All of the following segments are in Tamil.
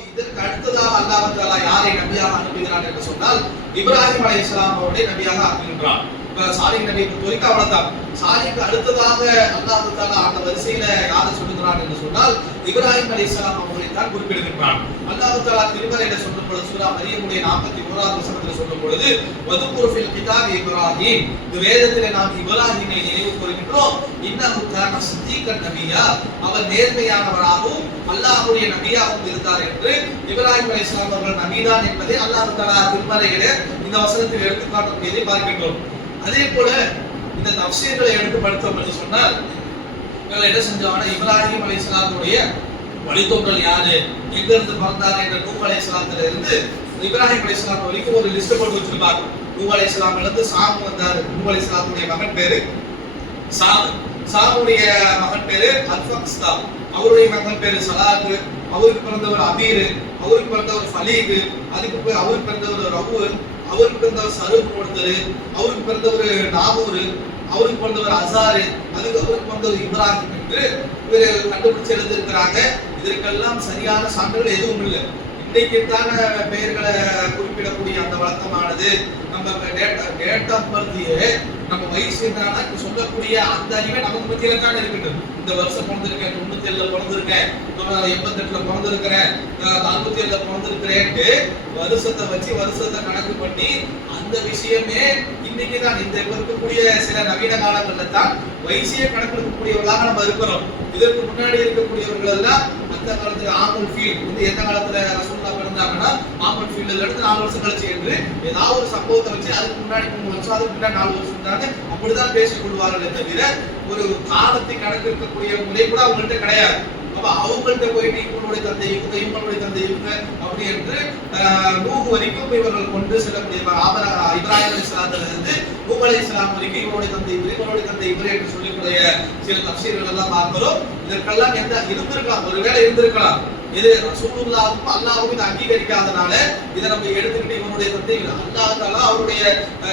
இதற்கு அடுத்ததாக அல்லாஹ் தஆலா யாரை நபியாக அனுப்புகிறான் என்று சொன்னால் இப்ராஹிம் அலைஹிஸ்ஸலாம் அவர்களை நபியாக ஆக்குகின்றான். சாலிஹ் நபியை பொறுத்தவரைக்கும் அவ்வளவுதான். சாலிஹ்க்கு அடுத்ததாக அல்லாஹ் தஆலா அந்த வரிசையில யாரை சொல்லுகிறான் என்று சொன்னால் இப்ராஹிம் அலைஹிஸ்ஸலாம் அவர்களை தான் குறிப்பிடுகின்றான். அல்லாஹ் தஆலா திருமறையில சொல்லும் பொழுது சூரா மரியமுடைய 41வது வசனத்தில் சொல்லும் பொழுது வதுகுர் ஃபில் கிதாபி இப்ராஹிம், இந்த வேதத்திலே நாம் இப்ராஹிமை நினைவு கூறுகின்றோம். இன்னஹு கான சித்தீகன் நபியா, அவர் நேர்மையானவராகவும் அல்லாஹ்வுடைய நபியாகவும் இருந்தார் என்று இப்ராஹிம் அலைஹிஸ்ஸலாம் அவர்கள் நபிதான் என்பதை அல்லாஹ் தஆலா திருமறையிலே இந்த வசனத்தில் எடுத்து காட்டக்கூடியதை பார்க்கின்றோம். அதே போல இந்த தஃசீர்களை எடுத்து படித்தோம் என்று சொன்னால் இவங்க என்ன செஞ்சாங்கன்னா இப்ராஹிம் அலைஹிஸ்ஸலாமுடைய வழித்தோன்றல் யாரு, எங்க இருந்து பிறந்தாரு என்ற நூஹ் அலைஹிஸ்ஸலாத்துல இருந்து இப்ராஹிம் அலைஹிஸ்ஸலாம் வரைக்கும் ஒரு லிஸ்ட் போட்டு வச்சிருப்பாங்க. நூஹ் அலைஹிஸ்ஸலாம்ல இருந்து சாம் வந்தாரு. நூஹ் அலைஹிஸ்ஸலாமுடைய மகன் பேரு சாம், சாமுடைய மகன் பேரு அல்ஃபக்ஸ்தா, அவருடைய மகன் பேரு சலாகு, அவருக்கு பிறந்தவர் அபீர், அவருக்கு பிறந்தவர் ஃபலீக், அதுக்கு அவருக்கு பிறந்தவர் ரவு, அவருக்கு பிறந்தவர் சருப் ஒருத்தர், அவருக்கு பிறந்தவர் நாகூர், அவருக்கு பிறந்தவர் அசாரு, அதுக்கு அவருக்கு பிறந்தவர் இப்ராஹிம் என்று இவர்கள் கண்டுபிடிச்சு எழுதியிருக்கிறாங்க. இதற்கெல்லாம் சரியான சான்றுகள் எதுவும் இல்லை. இன்றைக்குத்தான பெயர்களை குறிப்பிடக்கூடிய அந்த வழக்கமானது நம்ம டேட் ஆஃப் பர்த்லயே நம்ம வயசு என்னன்னா சொல்லக்கூடிய அந்த அறிவே நமக்கு பத்தியில தான் இருக்கின்றது. இந்த வருஷம் பிறந்திருக்கேன், 97ல பிறந்திருக்கேன், 88ல பிறந்திருக்கிறேன், 47ல பிறந்திருக்கிறேன்ட்டு வருஷத்தை வச்சு வருஷத்தை கணக்கு பண்ணி அந்த விஷயமே இன்னைக்கு தான் இந்த இருக்கக்கூடிய சில நவீன காலங்கள்ல தான் வயசையே கணக்கெடுக்கக்கூடியவர்களாக நம்ம இருக்கிறோம். இதற்கு முன்னாடி இருக்கக்கூடியவர்கள் எல்லாம் அந்த காலத்துல ஆமுல் ஃபீல் வந்து எந்த காலத்துல ரசூலுல்லாஹ் பிறந்தாங்கன்னா ஆமுல் ஃபீல்ட்ல இருந்து 4 வருஷம் கழிச்சு என்று ஏதாவது ஒரு சம்பவத்தை வச்சு அதுக்கு முன்னாடி 3 வருஷம் அதுக்கு முன்னாடி 4 வருஷம் தான் அப்படிதான் பேசிக் கொள்வார்களே தவிர ஒரு காலத்தை கணக்கு இருக்கக்கூடிய முறை கூட அவங்கள்ட்ட கிடையாது. அப்ப அவங்கள்ட்ட போயிட்டு இவங்களுடைய தந்தை இவங்க, இவங்களுடைய தந்தை இவங்க அப்படி என்று நூஹ் வரைக்கும் இவர்கள் கொண்டு செல்லக்கூடிய இப்ராஹிம் அலைஹிஸ்ஸலாத்துல இருந்து நூஹ் அலைஹிஸ்ஸலாம் வரைக்கும் இவருடைய தந்தை இவர், இவருடைய தந்தை இவர் என்று சொல்லக்கூடிய சில தஃசீர்கள் எல்லாம் பார்க்கிறோம். இதற்கெல்லாம் எந்த இருந்திருக்கலாம், ஒருவேளை இருந்திருக்கலாம். இது ரசூலுல்லாஹ்வுக்கும் அல்லாஹ்வுக்கும் இதை அங்கீகரிக்காதனால இதை நம்ம எடுத்துக்கிட்டு இவனுடைய தந்தை அல்லாஹ் தஆலா அவருடைய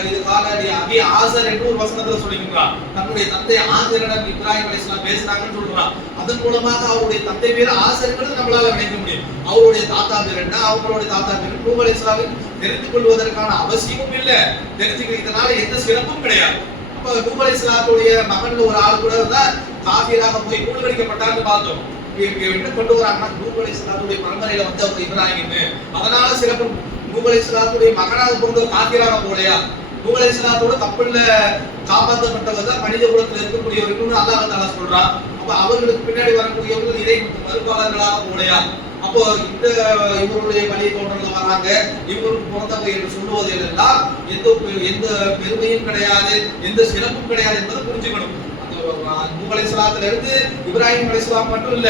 இது காலடி அபி ஆசர் என்று ஒரு வசனத்துல சொல்லியிருக்கிறான். தன்னுடைய தந்தை ஆசரிடம் இப்ராஹிம் அலைஹிஸ்ஸலாம் பேசினாங்கன்னு சொல்றான். அதன் மூலமாக அவருடைய தந்தை பேர் ஆசர்ங்கிறது நம்மளால நினைக்க முடியும். அவருடைய தாத்தா பேர் என்ன, அவங்களுடைய தாத்தா பேர் நூஹ் அலைஹிஸ்ஸலாம் தெரிந்து கொள்வதற்கான அவசியமும் இல்லை, தெரிஞ்சுக்கிறதுனால எந்த சிறப்பும் கிடையாது. அப்ப நூஹ் அலைஹிஸ்ஸலாத்துடைய மகன்ல ஒரு ஆள் கூட தான் காஃபிராக போய் மூழ்கடிக்கப்பட்டார்னு பார்த்தோம். என்ன கொண்டு வராங்கன்னா நூஹ் அலைஹிஸ்ஸலாத்துடைய பரம்பரையில வந்து அவர் இப்ராஹிம், அதனால சிறப்பு. நூஹ் அலைஹிஸ்ஸலாத்துடைய மகனாக பிறந்த காஃபிராக போலையா, நூஹ் அலைஹிஸ்ஸலாத்தோட கப்பல்ல காப்பாற்றப்பட்டவர் தான் மனித குலத்தில் இருக்கக்கூடியவர்கள் அல்லாஹ் தஆலா சொல்றான். அப்ப அவர்களுக்கு பின்னாடி வரக்கூடியவர்கள் இறை மறுப்பாளர்களாக போலையா? அப்போ இந்த இவருடைய வழியை தோன்றல வராங்க, இவருக்கு பிறந்தவங்க என்று சொல்லுவதிலெல்லாம் எந்த பெருமையும் கிடையாது, எந்த சிறப்பும் கிடையாது என்பதை புரிஞ்சுக்கணும். நூஹ் அலைஹிஸ்ஸலாத்துல இருந்து இப்ராஹிம் அலைஹிஸ்ஸலாம் மட்டும் இல்ல,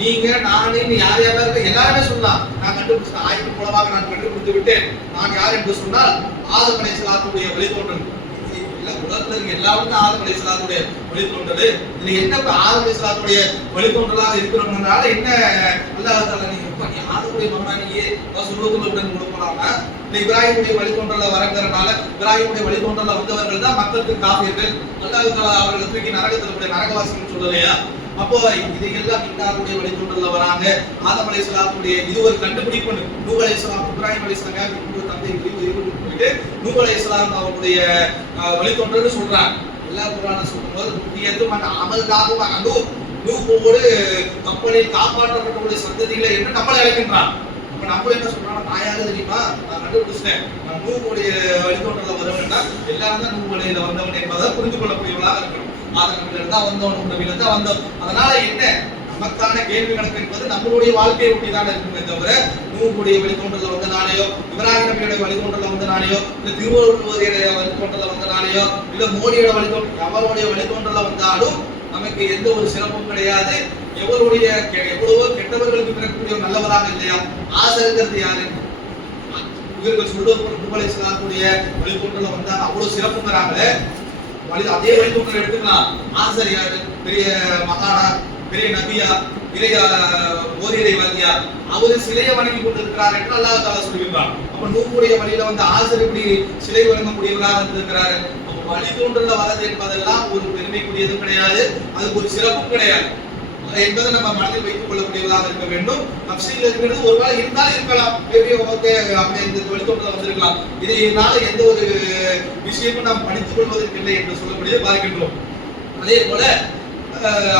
நீங்க நானே யார் யாரா இருக்க எல்லாருமே சொல்லலாம். நான் கண்டுபிடிச்ச ஆய்வு மூலமாக நான் கண்டுபிடித்து விட்டேன். நான் யார் என்று சொன்னால் ஆதம் அலைஹிஸ்ஸலாத்துடைய வழித்தோன்றல். இல்ல உலகத்துல இருக்க எல்லாரும் ஆதம் அலைஹிஸ்ஸலாத்துடைய வழித்தோன்றல். இதுல என்ன ஆதம் அலைஹிஸ்ஸலாத்துடைய வழித்தோன்றலாக இருக்கிறவங்கனால என்ன அல்லாஹ் தஆலா நீங்க ஆதமுடைய மகனானியே சுருவத்துல உடன் கொடுக்கலாமா? இல்ல இப்ராஹிமுடைய வழித்தோன்றல வரங்கிறனால இப்ராஹிமுடைய வழித்தோன்றல வந்தவர்கள் தான் மக்களுக்கு காஃபிர்கள், அல்லாஹ் தஆலா அவர்களை தூக்கி நரகத்துல போய் நரகவாசிகள் சொல்லலையா? அப்போ இதையெல்லாம் இன்னாருடைய வழித்தோன்றல வராங்க. ஆதம் அலைஹிஸ்ஸலாத்துடைய இது ஒரு கண்டுபிடிப்பு. நூஹ் அலைஹிஸ்ஸலாம் இப்ராஹிம் அலைஹிஸ்ஸலாம் தந்தை போயிட்டு நூஹ் அலைஹிஸ்ஸலாம் அவருடைய வழித்தோன்றல்னு சொல்றாங்க. அல்லாஹ் குர்ஆன்ல சொல்லும்போது முக்கியத்துவம் அந்த அமல்காக அனு நூஹோடு கப்பலில் காப்பாற்றப்பட்டவருடைய சந்ததிகளை என்று நம்மளை அழைக்கின்றான். அப்ப நம்ம என்ன சொல்றோம், நான் யாரு தெரியுமா, நான் கண்டுபிடிச்சிட்டேன், நான் நூஹுடைய வழித்தோன்றல வருவேன்னா எல்லாரும் தான் நூஹ் வழியில வந்தவன் என்பதை புரிந்து கொள்ளக்கூடியவர்களாக இருக்கணும். ஆதமில தான் வந்தோம், நூஹ்வில தான் வந்தோம். அதனால என்ன நமக்கான கேள்வி கணக்கு என்பது நம்மளுடைய வாழ்க்கையை ஒட்டி தான் இருக்குமே தவிர நூஹுடைய வழித்தோன்றல வந்த நாளையோ, இப்ராஹிம் நபியுடைய வழித்தோன்றல வந்த நாளையோ, இல்ல திருவள்ளுவருடைய வழித்தோன்றல வந்த நாளையோ, இல்ல மோடியோட வழித்தோன்றல் எவருடைய வழித்தோன்றல வந்தாலும் நமக்கு எந்த ஒரு சிறப்பும் கிடையாது. எவருடைய எவ்வளவோ கெட்டவர்களுக்கு பிறக்கக்கூடிய நல்லவராக இல்லையா? ஆசைங்கிறது யாரு? இவர்கள் சொல்வது நூஹ் அலைஹிஸ்ஸலாத்துடைய வழித்தோன்றல வந்தா அவ்வளவு சிறப்புங்கிறாங்களே, அதே வழித்தோன்றல் எடுத்துக்கலாம். ஆசர் யாரு? பெரிய மகானா, பெரிய நபியா, பெரிய ஓரிரைவாதியா? அவரு சிலையை வணங்கி கொண்டிருக்கிறார் என்று அல்லாஹ் தஆலா சொல்கிறார். அப்ப நூஹுடைய வழியில வந்து ஆசர் இப்படி சிலை வணங்கக்கூடியவராக இருந்திருக்கிறாரு. வழித்தோன்றல வரது என்பதெல்லாம் ஒரு பெருமைக்குரியதும் கிடையாது, அதுக்கு ஒரு சிறப்பும் கிடையாது. என்பதை நம்ம மனதில் வைத்துக் கொள்ளக்கூடியவர்களாக இருக்க வேண்டும். தப்சீல் இருக்கிறது ஒருவேளை இருந்தாலும் இருக்கலாம், அப்படி இந்த வெளித்தோட்டத்தில் வந்திருக்கலாம். இதனால எந்த ஒரு விஷயமும் நாம் படித்துக் கொள்வதற்கு இல்லை என்று சொல்லக்கூடியதை பார்க்கின்றோம். அதே போல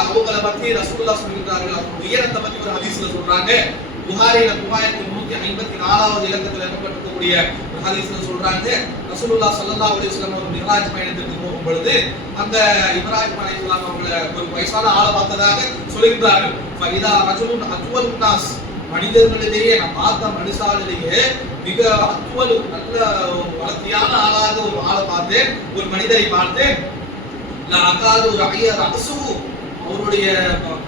அவங்களை பத்தி ரசூலுல்லாஹ் சொல்கிறார்கள், அவங்க உயரத்தை பத்தி ஒரு ஹதீஸ்ல சொல்றாங்க. புகாரில 3354வது இலக்கத்தில் இடம்பெற்றிருக்கக்கூடிய ஒரு ஹதீஸ்ல சொல்றாங்க, ரசூலுல்லாஹ் ஸல்லல்லாஹு அலைஹி வஸல்லம் அவர்கள் மிஹ்ராஜ் பயணத்திற்கு போகும் பொழுது அந்த இப்ராஹிம் அலைஹிஸ்ஸலாம் அவங்களை ஒரு வயசான ஆளை பார்த்ததாக சொல்கிறார்கள். ஃபைதா ரஜுலுன் அத்வல் நாஸ், மனிதர்களிலேயே நான் பார்த்த மனுஷாலிலேயே மிக அத்வல் நல்ல வளர்த்தியான ஆளாக ஒரு ஆளை பார்த்தேன், ஒரு மனிதரை பார்த்தேன். அக்காது ஒரு ஐயர் அரசு அவருடைய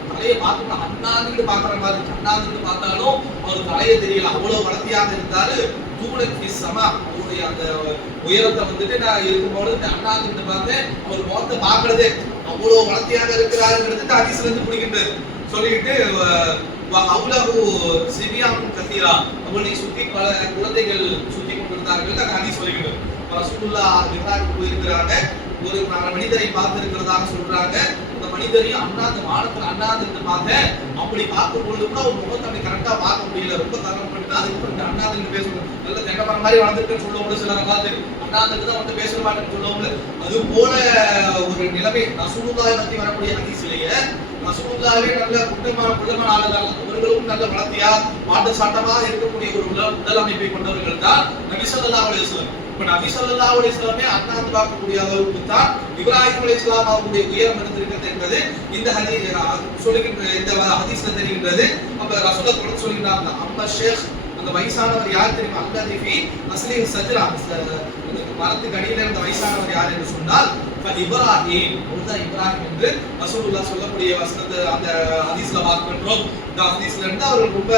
தலையை பார்த்து அண்ணாந்து பாக்குற மாதிரி, அண்ணாந்து பார்த்தாலும் அவர் தலையை தெரியல, அவ்வளவு வளர்த்தியாக இருந்தாரு. தூணி சமா, அவருடைய அந்த உயரத்தை வந்துட்டு நான் இருக்கும்போது அண்ணாந்து பார்த்தேன், அவர் முகத்தை பாக்குறதே அவ்வளவு வளர்த்தியாக இருக்கிறாருங்கிறது ஹதீஸ்ல இருந்து பிடிக்கின்றது. சொல்லிட்டு அவ்வளவு சிபியாவும் கத்தீரா, அவனை சுற்றி பல குழந்தைகள் சுற்றி கொண்டிருந்தார்கள் ஹதீஸ் சொல்லிக்கிட்டு. ரசூலுல்லாஹ் மிஹ்ராஜுக்கு போயிருக்கிறாங்க, ஒரு மனிதரை பார்த்திருக்கிறதாக சொல்றாங்க. அந்த மனிதரையும் அண்ணாந்து வானத்தில் அண்ணாந்து பார்த்தேன். அப்படி பார்க்கும் பொழுது கூட ஒரு முகத்தை அப்படி கரெக்டா பார்க்க முடியல, ரொம்ப தரம் பண்ணிட்டு அதுக்கப்புறம் இந்த அண்ணாந்து பேசணும், நல்ல தென்னமர மாதிரி வளர்ந்துருக்குன்னு சொல்லுவோம்ல சிலரை பார்த்து, அண்ணாந்துக்கு தான் வந்து பேச மாட்டேன்னு சொல்லுவோம்ல. அது போல ஒரு நிலைமை ரசூலுல்லாஹை பத்தி வரக்கூடிய ஹதீஸ்லயே ரசூலுல்லாஹ்வே நல்ல குள்ளமான ஆளுகள், அவர்களும் நல்ல வளர்த்தியா மாட்டு சாட்டமாக இருக்கக்கூடிய ஒரு உடல் அமைப்பை கொண்டவர்கள் தான் நபி ஸல்லல்லாஹு அலைஹி வஸல்லம். இப்ப நபி ஸல்லல்லாஹு அலைஹி வஸல்லமே அண்ணாந்து பார்க்கக்கூடிய அளவுக்கு தான் இப்ராஹிம் அலைஹிஸ்ஸலாம் அவருடைய உயரம் இருந்திருக்கிறது என்பது இந்த சொல்லுகின்ற இந்த ஹதீஸ்ல தெரிகின்றது. அப்ப ரசூலுல்லாஹ் தொடர்ந்து சொல்கிறாங்க, அம்மா ஷேக், அந்த வயசானவர் யார் தெரியுமா? அல்லதி அஸ்லி சஜ்ரா, மரத்துக்கு அடியில இருந்த வயசானவர் யார் என்று சொன்னால் இப்ராஹிம், அதுதான் இப்ராஹிம் என்று ரசூலுல்லாஹ் சொல்லக்கூடிய வசனத்தை அந்த ஹதீஸ்ல பார்க்கின்றோம். இந்த ஹதீஸ்ல இருந்து அவர்கள் ரொம்ப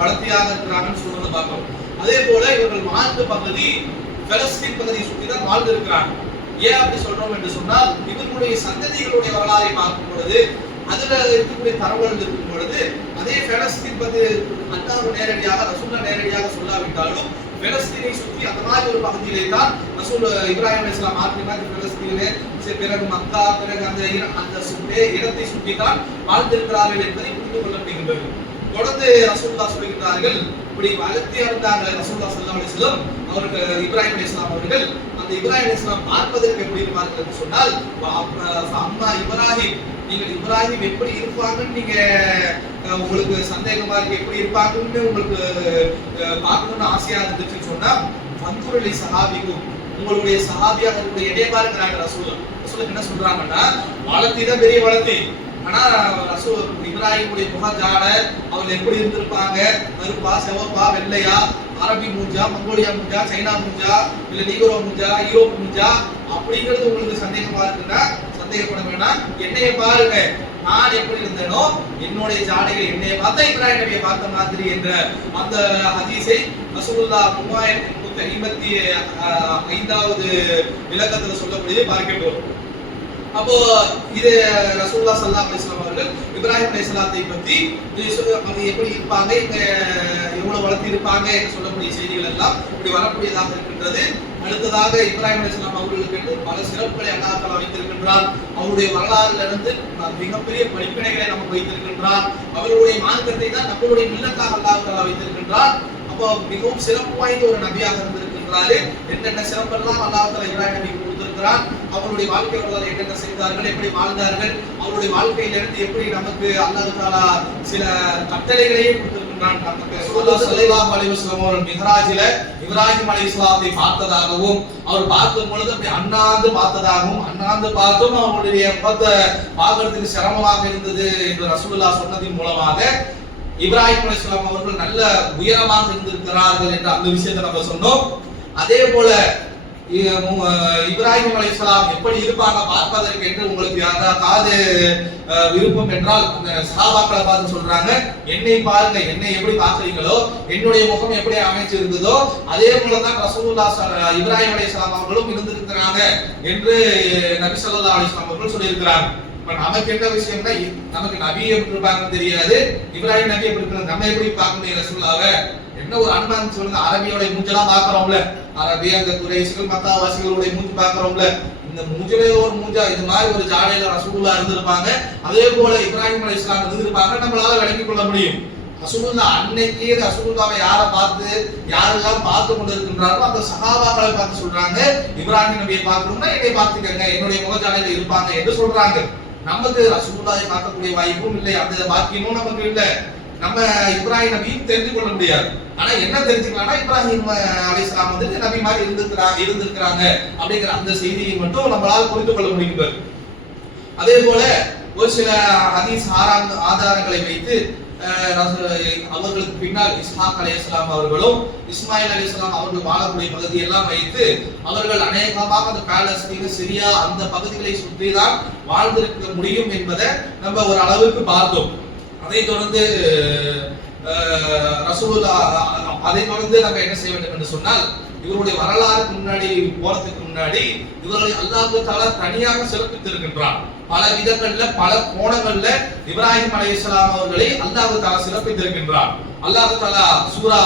வளர்த்தியாக இருக்கிறாங்கன்னு சொல்றதை பார்க்கிறோம். அதே போல இவர்கள் வாழ்ந்த பகுதி பலஸ்தீன் பகுதியை சுற்றி தான் வாழ்ந்து இருக்கிறாங்க. ஏன் அப்படி சொல்றோம் என்று சொன்னால், இவர்களுடைய சந்ததிகளுடைய வரலாறை பார்க்கும் பொழுது, அதுல இருக்கக்கூடிய தரவுகள் இருக்கும் பொழுது, அதே பலஸ்தீன் பத்தி அல்லாஹ் நேரடியாக ரசூலுல்லாஹ் நேரடியாக சொல்லாவிட்டாலும் பலஸ்தீனை சுற்றி அந்த மாதிரி ஒரு பகுதியிலே தான் ரசூல் இப்ராஹிம் அலைஹிஸ்ஸலாம் ஆக்கிரமித்த பலஸ்தீனிலே, பிறகு மக்கா, பிறகு அந்த இடத்தை சுற்றி தான் வாழ்ந்திருக்கிறார்கள் என்பதை புரிந்து கொள்ள முடிகின்றது. தொடர்ந்து ரசூலுல்லாஹ் சொல்கிறார்கள், இப்படி வளர்த்தி இருந்தாங்க ரசூலுல்லாஹ் ஸல்லல்லாஹு அலைஹி வஸல்லம் அவர்கள் இப்ராஹிம் அலைஹிஸ்ஸலாம் அவர்கள். அந்த இப்ராஹிம் அலைஹிஸ்ஸலாம் பார்ப்பதற்கு எப்படி இருப்பார்கள் சொன்னால், அம்மா இப்ராஹிம், நீங்கள் இப்ராஹிம் எப்படி இருப்பாங்கன்னு நீங்க உங்களுக்கு சந்தேகமா இருக்கு, எப்படி இருப்பாங்கன்னு உங்களுக்கு பார்க்கணும்னு ஆசையா இருந்துச்சுன்னு சொன்னா, வந்தூரலி சஹாபிக்கும், உங்களுடைய சஹாபியாக இருக்கக்கூடிய இடையே பாருங்கிறாங்க ரசூலுல்லாஹ் என்ன சொல்றாங்கன்னா, வளர்த்தி தான் பெரிய வளர்த்தி, ஆனா ரசூல் இப்ராஹிமுடைய முகஜாட அவங்க எப்படி இருந்திருப்பாங்க, கருப்பா, செவப்பா, வெள்ளையா, அரபி மூஞ்சா, மங்கோலியா மூஞ்சா, சைனா மூஞ்சா, இல்ல நீக்ரோ மூஞ்சா, யூரோப் மூஞ்சா, அப்படிங்கிறது உங்களுக்கு சந்தேகமா இருக்குன்னா சந்தேகப்பட வேண்டாம். என்னைய பாருங்க, நான் எப்படி இருந்தேனோ என்னுடைய ஜாடைகள் என்னைய பார்த்தா இப்ராஹிம் நபியை பார்த்த மாதிரி என்ற அந்த ஹதீஸை ரசூலுல்லாஹ் 3355வது இலக்கத்துல சொல்லக்கூடிய பார்க்கின்றோம். அப்போ இது ரசூலுல்லாஹ் ஸல்லல்லாஹு அலைஹி வஸல்லம் அவர்கள் இப்ராஹிம் அலைஹிஸ்ஸலாத்தை பத்தி அவங்க எப்படி இருப்பாங்க, எவ்வளவு வளர்த்தி இருப்பாங்க என்று சொல்லக்கூடிய செய்திகள் எல்லாம் இப்படி வரக்கூடியதாக இருக்கின்றது. அடுத்ததாக இப்ராஹிம் அலைஹிஸ்ஸலாம் அவர்களுக்கு பல சிறப்புகளை அல்லாஹ் தஆலா வைத்திருக்கின்றார். அவருடைய வரலாறுல இருந்து மிகப்பெரிய படிப்பினைகளை நமக்கு வைத்திருக்கின்றார். அவருடைய மார்க்கத்தை தான் நம்மளுடைய மில்லத்தாக அல்லாஹ் தஆலா வைத்திருக்கின்றார். அப்போ மிகவும் சிறப்பு வாய்ந்த ஒரு நபியாக இருந்திருக்கின்றாரு. என்னென்ன சிறப்பெல்லாம் அல்லாஹ் தஆலா இப்ராஹிம் நபிக்கு கொடுத்திருக்கிறார், அவருடைய வாழ்க்கை வரலாறு என்னென்ன செய்தார்கள், எப்படி வாழ்ந்தார்கள், அவருடைய வாழ்க்கையிலிருந்து எப்படி நமக்கு அல்லாஹ் தஆலா சில கட்டளைகளையே கொடுத்திருக்கிறார். நமக்கு ரசூலுல்லாஹ் ஸல்லல்லாஹு அலைஹி வஸல்லம் அவர்கள் மிஹ்ராஜில இப்ராஹிம் அலைஹிஸ்ஸலாத்தை பார்த்ததாகவும், அவர் பார்க்கும் பொழுது அப்படி அண்ணாந்து பார்த்ததாகவும், அண்ணாந்து பார்த்தும் அவருடைய முகத்தை பார்க்கறதுக்கு சிரமமாக இருந்தது என்று ரசூலுல்லாஹ் சொன்னதின் மூலமாக இப்ராஹிம் அலைஹிஸ்ஸலாம் அவர்கள் நல்ல உயரமாக இருந்திருக்கிறார்கள் என்ற அந்த விஷயத்தை நம்ம சொன்னோம். அதே போல இப்ராஹிம் அலைஹிஸ்ஸலாம் எப்படி இருப்பாங்க பார்ப்பதற்கு என்று உங்களுக்கு யாராவது விருப்பம் என்றால் அந்த சஹாபாக்களை பார்த்து சொல்றாங்க, என்னை பாருங்க, என்னை எப்படி பார்க்கறீங்களோ, என்னுடைய முகம் எப்படி அமைச்சிருந்ததோ அதே போலதான் ரசூலுல்லாஹ் இப்ராஹிம் அலைஹிஸ்ஸலாம் அவர்களும் இருந்திருக்கிறாங்க என்று நபி ஸல்லல்லாஹு அலைஹி வஸல்லம் அவர்கள் சொல்லியிருக்கிறாங்க. நமக்கு என்ன விஷயம்னா, நமக்கு நபி எப்படி இருப்பாங்கன்னு தெரியாது, இப்ராஹிம் நபி எப்படி இருக்காங்க, நம்ம எப்படி பார்க்க முடியும் ரசூலுல்லாஹ்வை? என்ன ஒரு அனுமானம் சொல்லுங்க, அரபியோட மூஞ்செல்லாம் பார்க்கிறோம்ல, அரபி அந்த குறைஷிகள் மக்காவாசிகளுடைய மூஞ்சி பார்க்கிறோம்ல, இந்த மூஞ்சிலே ஒரு மூஞ்சா இது மாதிரி ஒரு ஜாடையில ரசூலுல்லாஹ் இருந்திருப்பாங்க, அதே போல இப்ராஹிம் அலைஹிஸ்ஸலாம் இருந்திருப்பாங்க, நம்மளால விளங்கிக் கொள்ள முடியும். ரசூலுல்லாஹ் அன்னைக்கே ரசூலுல்லாஹ்வை யாரெல்லாம் பார்த்து கொண்டு இருக்கின்றார்களோ அந்த சஹாபாக்களை பார்த்து சொல்றாங்க, இப்ராஹிம் நபியை பார்க்கணும்னா என்னை பார்த்துக்கங்க, என்னுடைய முகஜாடையில இருப்பாங்க என்று சொல்றாங்க. நமக்கு ரசூலுல்லாஹை பார்க்கக்கூடிய வாய்ப்பும் இல்லை, அந்த பாக்கியமும் நமக்கு இல்லை. நம்ம இப்ராஹிம் நபியும் தெரிஞ்சு கொள்ள முடியாது. ஆனா என்ன தெரிஞ்சுக்கலாம்னா இப்ராஹிம் அலைஹிஸ்ஸலாம் வந்து நபி மாதிரி இருந்திருக்கிறாங்க அப்படிங்கிற அந்த செய்தியை மட்டும் நம்மளால புரிந்து கொள்ள முடிகிறது. அதே போல ஒரு சில ஹதீஸ் ஆதாரங்களை வைத்து அவர்களுக்கு பின்னால் இஸ்ஹாக் அலைஹிஸ்ஸலாம் அவர்களும் இஸ்மாயில் அலைஹிஸ்ஸலாம் அவர்கள் வாழக்கூடிய பகுதியெல்லாம் வைத்து அவர்கள் அநேகமாக அந்த பாலஸ்தீன், சிரியா அந்த பகுதிகளை சுற்றி தான் வாழ்ந்திருக்க முடியும் என்பதை நம்ம ஒரு அளவுக்கு பார்த்தோம். அதை தொடர்ந்து அதை தொடர்ந்து நம்ம என்ன செய்ய வேண்டும் என்று சொன்னால், இவருடைய வரலாறுக்கு முன்னாடி போறதுக்கு முன்னாடி இவர்களை அல்லாஹ் தஆலா தனியாக சிறப்பித்திருக்கின்றார். பல விதங்கள்ல பல கோணங்கள்ல இப்ராஹிம் அலைஹிஸ்ஸலாம் அவர்களை அல்லாஹ் தஆலா சிறப்பித்திருக்கின்றார். அல்லாஹ் தஆலா சூரா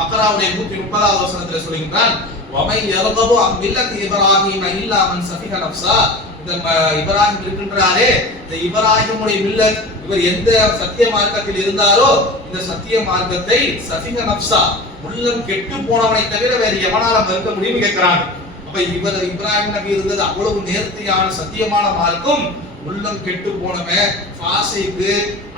பக்ராவுடைய 130வது வசனத்தில் சொல்கின்றான், வமை யர்கபு அன் மில்லத்தி இப்ராஹிம் இல்லா மன் சஃபிஹ நஃப்ஸா. இந்த இப்ராஹிம் இருக்கின்றாரே, இந்த இப்ராஹிமுடைய மில்லத், இவர் எந்த சத்திய மார்க்கத்தில் இருந்தாரோ இந்த சத்திய மார்க்கத்தை சஃபிஹ நஃப்ஸா, உள்ளம் கெட்டு போனவனை தவிர வேற எவனால மறுக்க முடியும் கேட்கிறாங்க. அப்ப இப்ராஹிம் நபி இருந்தது அவ்வளவு நேர்த்தியான சத்தியமான மார்க்கம். உள்ளம் கெட்டு போனவன் ஃபாசிக்கு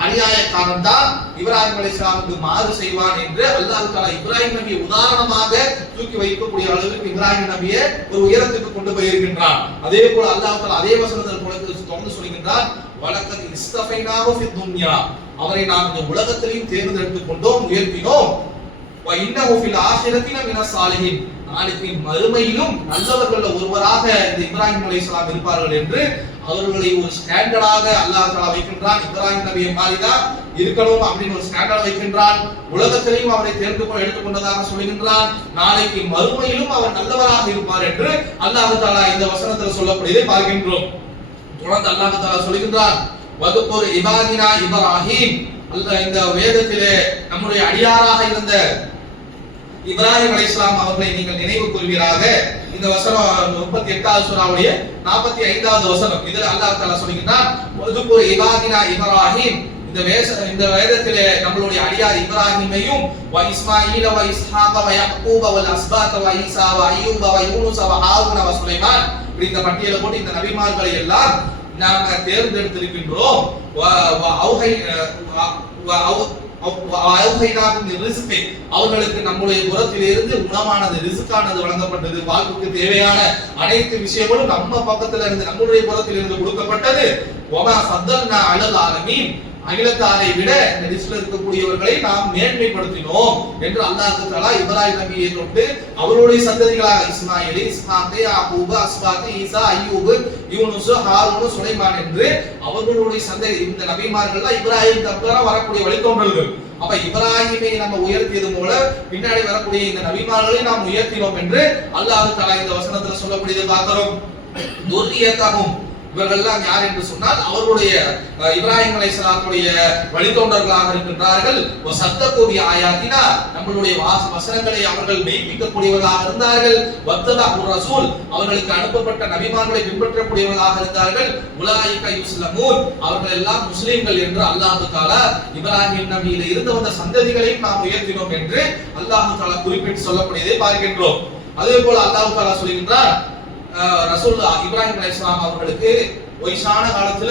அநியாயக்காரன் தான் இப்ராஹிம் அலைஹிஸ்ஸலாமுக்கு மாறு செய்வான் என்று அல்லாஹ் தஆலா இப்ராஹிம் நபியை உதாரணமாக தூக்கி வைக்கக்கூடிய அளவுக்கு இப்ராஹிம் நபியை ஒரு உயரத்துக்கு கொண்டு போயிருக்கின்றான். அதே போல அல்லாஹ் தஆலா அதே வசனத்தில் தொடர்ந்து சொல்கின்றார், வலக்கத் இஸ்தஃபைனாஹு ஃபித் துன்யா, அவரை நாம் இந்த உலகத்திலேயும் தேர்ந்தெடுத்துக் கொண்டோம், உயர்த்தினோம். வ இன்னஹு ஃபில் ஆখিরাতি மினஸ் சாலிஹின், நாளைக்கு மறுமையிலும் நல்லவர்கள ஒருவராக இந்த இப்ராஹிம் அலைஹிஸ்ஸலாம் இருப்பார்கள் என்று அவர்களை ஒரு ஸ்டாண்டர்டாக அல்லாஹ் தஆலா வைக்கின்றான். இப்ராஹிம் நபியை மாதிரி தான் இருக்கணும் அப்படின்னு ஒரு ஸ்டாண்டர்ட் வைக்கின்றான். உலகத்திலேயும் அவரை எடுத்துக்கொண்டதாக சொல்கின்றான். நாளைக்கு மறுமையிலும் அவர் நல்லவராக இருப்பார் என்று அல்லாஹ் தஆலா இந்த வசனத்தில் சொல்லக்கூடியதை பார்க்கின்றோம். தொடர்ந்து அல்லாஹ் தஆலா சொல்கின்றான், வதுகுர் இபாதினா இப்ராஹிம், அல்லாஹ் இந்த வேதத்திலே நம்முடைய அடியாராக இருந்த இப்ராஹிம் அலைஹிஸ்ஸலாம் அவர்களை நீங்கள் நினைவு கூர்வீராக. இந்த வசனம் 38வது சூராவுடைய 45வது வசனம். இதில் அல்லாஹ் தஆலா சொல்கிறான், வதுகுர் இபாதினா இப்ராஹிம், இந்த வேதத்திலே நம்மளுடைய அடியார் இப்ராஹிமையும் வ இஸ்மாஈல வ இஸ்ஹாக வ யாக்கூப வல் அஸ்பாத வ ஈசா வ அய்யூப வ யூனுஸ வ ஹாரூன வ சுலைமான், இப்படி இந்த பட்டியலை போட்டு இந்த நபிமார்களை எல்லாம் நாங்கள் தேர்ந்தெடுத்திருக்கின்றோம். அவர்களுக்கு நம்முடைய புறத்திலிருந்து உணவானது, ரிஸ்கானது வழங்கப்பட்டது. வாழ்வுக்கு தேவையான அனைத்து விஷயங்களும் நம்ம பக்கத்துல இருந்து நம்முடைய புறத்தில் இருந்து கொடுக்கப்பட்டது. அகிலத்தாரை விட இந்த லிஸ்ட்ல இருக்கக்கூடியவர்களை நாம் மேன்மைப்படுத்தினோம் என்று அல்லாஹ் தஆலா இப்ராஹிம் நபியை கொண்டு அவருடைய சந்ததிகளாக இஸ்மாயில், இஸ்ஹாக், யாக்கூப், அஸ்பாத், ஈசா, அய்யூப், யூனுஸ், ஹாரூன், சுலைமான் என்று அவர்களுடைய சந்ததி, இந்த நபிமார்கள் இப்ராஹிம் தப்பரா வரக்கூடிய வழித்தோன்றல்கள். அப்ப இப்ராஹிமை நம்ம உயர்த்தியது போல பின்னாடி வரக்கூடிய இந்த நபிமார்களை நாம் உயர்த்தினோம் என்று அல்லாஹ் தஆலா இந்த வசனத்துல சொல்லக்கூடியதை பார்க்கிறோம். துர்ரியத்தஹும், இவர்கள்லாம் யார் என்று சொன்னால் அவர்களுடைய இப்ராஹிம் அலைஹிஸ்ஸலாமுடைய வழித்தோன்றர்களாக இருக்கின்றார்கள். வசத்தகூபி ஆயாத்தினா, நம்மளுடைய வசனங்களை அவர்கள் மெய்ப்பிக்கக்கூடியவர்களாக இருந்தார்கள். வத்தபு ரசூல், அவர்களுக்கு அனுப்பப்பட்ட நபிமார்களை பின்பற்றக்கூடியவர்களாக இருந்தார்கள். உலாயிக யுஸ்லமூன், அவர்கள் எல்லாம் முஸ்லிம்கள் என்று அல்லாஹ் தஆலா இப்ராஹிம் நபியில இருந்து வந்த சந்ததிகளையும் நாம் உயர்த்தினோம் என்று அல்லாஹ் தஆலா குறிப்பிட்டு சொல்லக்கூடியதை பார்க்கின்றோம். அதே போல அல்லாஹ் தஆலா சொல்கின்றார், ரசூல் இப்ராஹிம் அலைஹிஸ்ஸலாம் அவர்களுக்கு வயசான காலத்துல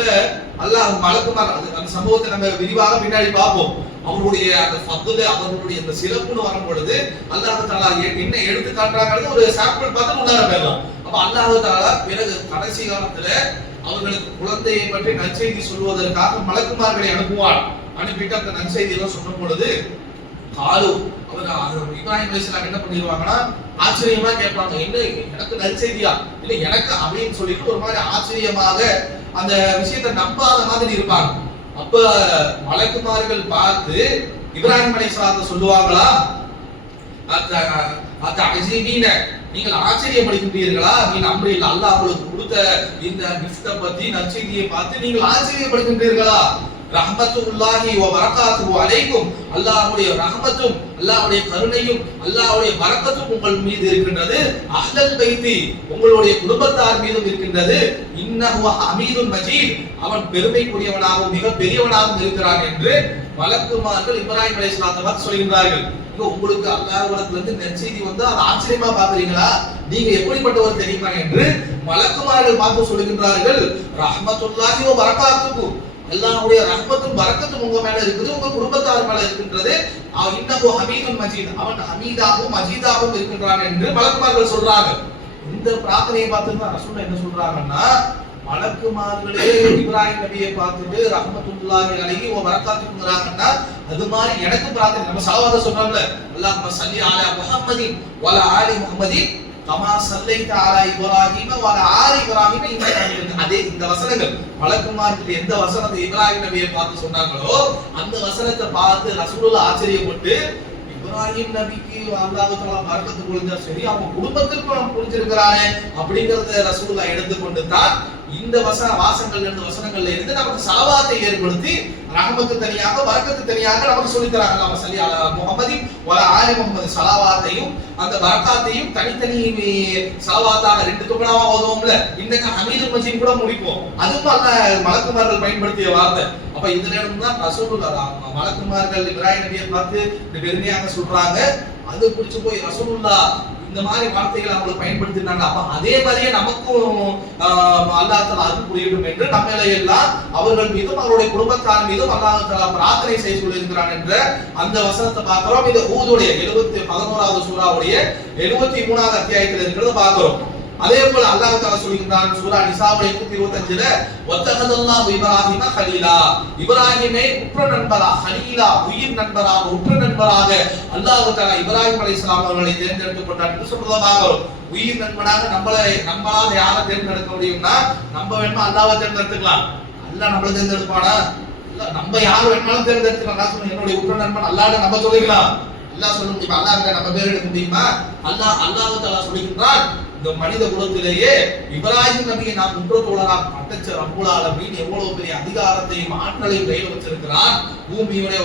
அல்லாஹ் மலக்குமார், அந்த சம்பவத்தை நம்ம விரிவாக பின்னாடி பார்ப்போம். அவருடைய அந்த ஃபத்ல, அவர்களுடைய அந்த சிறப்புன்னு வரும் பொழுது அல்லாஹ் தஆலா என்ன எடுத்து காட்டுறாங்கிறது ஒரு சாம்பிள் பார்த்து முன்னாடி போயிடலாம். அப்ப அல்லாஹ் தஆலா பிறகு கடைசி காலத்துல அவர்களுக்கு குழந்தையை பற்றி நற்செய்தி சொல்வதற்காக மலக்குமார்களை அனுப்புவார். அனுப்பிட்டு அந்த நற்செய்தியெல்லாம் சொன்ன பொழுது காலு இப்ராஹிம் அலைஹிஸ்ஸலாம் என்ன பண்ணிடுவாங்கன்னா ஆச்சரியமா கேட்பாங்க, என்ன எனக்கு நற்செய்தியா இல்ல எனக்கு அப்படின்னு சொல்லிட்டு ஒரு மாதிரி ஆச்சரியமாக அந்த விஷயத்தை நம்பாத மாதிரி இருப்பாங்க. அப்ப மலக்குமார்கள் பார்த்து இப்ராஹிம் அலைஹிஸ்ஸலாம் சொல்லுவாங்களா, நீங்கள் ஆச்சரியப்படுகின்றீர்களா, நீ நம்புறீங்களா, அல்லாஹ் உங்களுக்கு கொடுத்த இந்த கிஃப்ட பத்தி நற்செய்தியை பார்த்து நீங்கள் ஆச்சரியப்படுகின்றீர்களா, ரஹ்மத்துல்லாஹி வ பரகாத்துஹு அலைக்கும், அல்லாஹ்வுடைய ரஹ்மத்தும் அல்லாஹ்வுடைய கருணையும் அல்லாஹ்வுடைய பரக்கத்தும் உங்கள் மீது இருக்கின்றது. அஹ்லல் பைத்தி, உங்களுடைய குடும்பத்தார் மீதும் இருக்கின்றது. இன்னஹு ஹமீதுன் மஜீத், அவன் பெருமைக்குரியவனாகவும் மிக பெரியவனாகவும் இருக்கிறான் என்று மலக்குமார்கள் இப்ராஹிம் அலைஹிஸ்ஸலாத்தை பார்த்து சொல்கின்றார்கள். உங்களுக்கு அல்லாஹ்விடத்துல இருந்து நற்செய்தி வந்து அதை ஆச்சரியமா பாக்குறீங்களா? நீங்க எப்படிப்பட்டவர் தெரியுமா என்று மலக்குமார்கள் பார்த்து சொல்லுகின்றார்கள். ரஹ்மத்துல்லாஹி வ பரகாத்துஹு, அல்லாஹ்வுடைய ரஹ்மத்தும் பரக்கத்தும் உங்க மேல இருக்குது, உங்க குடும்பத்தார் மேல இருக்கின்றது. இன்னஹு ஹமீதுன் மஜீத், அவன் ஹமீதாகவும் மஜீதாகவும் இருக்கின்றான் என்று மலக்குமார்கள் சொல்றாங்க. இந்த பிரார்த்தனையை பார்த்து ரசூல் என்ன சொல்றாங்கன்னா, மலக்குமார்களே இப்ராஹிம் நபியை பார்த்துட்டு ரஹ்மத்துல்லாஹி அலைஹி வ பரகாத்துஹுங்கறாங்கன்னா, அது மாதிரி எனக்கு பிரார்த்தனை. நம்ம ஸலவாத் சொல்றோம்ல, அல்லாஹும்ம ஸல்லி அலா முஹம்மதின் வ அலா ஆலி முஹம்மதின் கமா ஸல்லைத அலா இப்ராஹீம வ அலா ஆலி இப்ராஹீம இன்னக ஹமீதுன். அதே இந்த வசனங்கள் மலக்குமார்கள் எந்த வசனத்தை இப்ராஹிம் நபியை பார்த்து சொன்னாங்களோ அந்த வசனத்தை பார்த்து ரசூலுல்லாஹ் ஆச்சரியப்பட்டு, இப்ராஹிம் நபிக்கு அல்லாஹ் தஆலா பரக்கத்து கொடுத்தா சரி, அவங்க குடும்பத்திற்கு அவன் புரிஞ்சிருக்கிறானே அப்படிங்கறத ரசூலுல்லாஹ் எடுத்துக்கொண்டு தான் இந்த வாசங்கள்ல இருந்து வசனங்கள்ல இருந்து நமக்கு ஸலவாத்தை ஏற்படுத்தி ரஹமத்து தனியாக பரக்கத்து தனியாக நமக்கு சொல்லி தராங்க. அல்லாஹ் ஸல்லி அலா முஹம்மதின் வ அலா ஆலி முஹம்மது ஸலவாத்தையும் அந்த பரக்காத்தையும் தனித்தனி ஸலவாத்தாக ரெண்டு துகளாவா ஓதுவோம்ல, இன்னக ஹமீதுல் மஜீத் கூட முடிப்போம். அதுவும் அல்லாஹ் மலக்குமார்கள் பயன்படுத்திய வார்த்தை. அப்ப இதுல இருந்து தான் ரசூலுல்லாஹ் மலக்குமார்கள் இப்ராஹிம் நபியை பார்த்து இந்த பெருமையாக சொல்றாங்க. அது பிடிச்சு போய் ரசூலுல்லாஹ் இந்த மாதிரி வார்த்தைகளை அவங்களுக்கு பயன்படுத்தினாங்க. அப்ப அதே மாதிரியே நமக்கும் அல்லாஹ் தஆலா அருள் புரியட்டும் என்று நம்மளை எல்லாம் அவர்கள் மீதும் அவருடைய குடும்பத்தார் மீதும் அல்லாஹ் தஆலா பிரார்த்தனை செய்ய சொல்லியிருக்கிறான் என்ற அந்த வசனத்தை பார்க்கிறோம். இது ஹூதுடைய 11வது சூராவுடைய 73வது அத்தியாயத்தில் இருக்கிறத பார்க்கிறோம். அதே போல அல்லாஹ் தஆலா சொல்கிறான் சூரா நிசாவுடைய 125ல, வத்தகதல்லாஹு இப்ராஹீம கலீலா, இப்ராஹீமை உற்ற நண்பரா, கலீலா உயிர் நண்பராக உற்ற நண்பராக அல்லாஹ் தஆலா இப்ராஹிம் அலைஹிஸ்ஸலாம் அவர்களை தேர்ந்தெடுத்துக் கொண்டார் என்று சொல்றத பார்க்கிறோம். உயிர் நண்பனாக நம்மளால யாரை தேர்ந்தெடுக்க முடியும்னா, நம்ம வேணுமா அல்லாஹ்வை தேர்ந்தெடுத்துக்கலாம், அல்லாஹ் நம்மளை தேர்ந்தெடுப்பானா? இல்ல, நம்ம யார் வேணுமாலும் தேர்ந்தெடுத்துக்கலாம். நான் சொன்னேன் என்னுடைய உற்ற நண்பன் அல்லாஹ்னு நம்ம சொல்லிக்கலாம். அல்லாஹ் சொல்ல முடியுமா? அல்லாஹ்க்கு நம்ம பேர் எடுக்க முடியுமா? அல்லாஹ் தஆலா சொல்கிறான், இந்த மனித குலத்திலேயே இப்ராஹிம் நபியை நான் உற்ற தோழராக படைச்ச ரப்புல் ஆலமீன் எவ்வளவு பெரிய அதிகாரத்தையும் ஆற்றலையும் கையில் வச்சிருக்கிறான். பூமியுடைய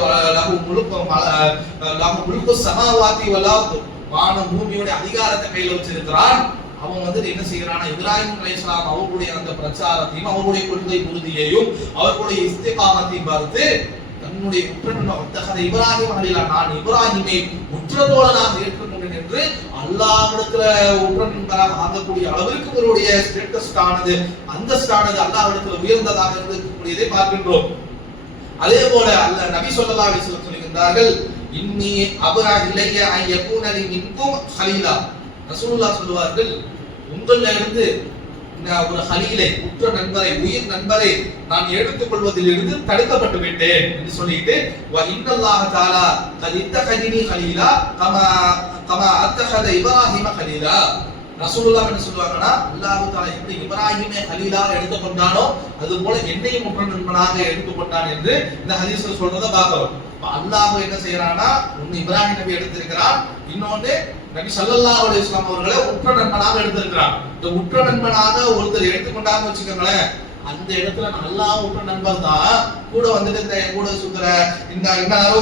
முழுக்க சமாவாத்தி வலாத்து, வானம் பூமியுடைய அதிகாரத்தை கையில் வச்சிருக்கிறான். அவன் வந்து என்ன செய்யறானா, இப்ராஹிம் அலைஹிஸ்ஸலாம் அவர்களுடைய அந்த பிரச்சாரத்தையும் அவர்களுடைய கொள்கை உறுதியையும் அவர்களுடைய இஸ்திகாமத்தையும் பார்த்து தன்னுடைய உற்ற இப்ராஹிம் அலைஹிலா, நான் இப்ராஹிமை உற்ற தோழனாக ஏற்றுக்கொண்டேன் என்று அல்லாஹ்விடத்துல உற்ற நண்பராக ஆகக்கூடிய அளவிற்கு அவருடைய ஸ்டேட்டஸ் ஆனது, அந்தஸ்தானது அல்லாஹ்விடத்துல உயர்ந்ததாக இருக்கக்கூடியதை பார்க்கின்றோம். அதே போல அல்லாஹ் நபி ஸல்லல்லாஹு அலைஹி வஸல்லம் சொல்கிறார்கள், இன்னி அப்ரா இலைய அன் யகூன லி மின்கும் கலீலா. ரசூலுல்லாஹ் சொல்வார்கள், உங்களில் இருந்து ஒரு ஹலீலை உற்ற நண்பரை உயிர் நண்பரை நான் எடுத்துக் கொள்வதிலிருந்து தடுக்கப்பட்டு விட்டேன் என்று சொல்லிட்டு, வ இன்னல்லாஹ தஆலா கத் இத்தகதினி கலீலா கமா அத்தகத இப்ராஹிம கலீலா. ரசூலுல்லாஹ் என்ன சொல்வாங்கன்னா, அல்லாஹ் தஆலா எப்படி இப்ராஹிமை கலீலாக எடுத்துக்கொண்டானோ அது போல என்னையும் உற்ற நண்பனாக எடுத்துக்கொண்டான் என்று இந்த ஹதீஸ்ல சொல்றத பார்க்கிறோம். அல்லாஹ் என்ன செய்யறானா, ஒன்னு இப்ராஹிம் நபி எடுத்திருக்கிறான், இன்னொன்னு நபி ஸல்லல்லாஹு அலைஹி வஸல்லம் அவர்களை உற்ற நண்பனாக எடுத்திருக்கிறான். இந்த உற்ற நண்பனாக ஒருத்தர் எடுத்துக்கொண்டான்னு வச்சுக்கோங்களேன், அந்த இடத்துல அல்லாஹ் உற்ற நண்பர் தான் கூட வந்துட்டு கூட சுத்துற இந்த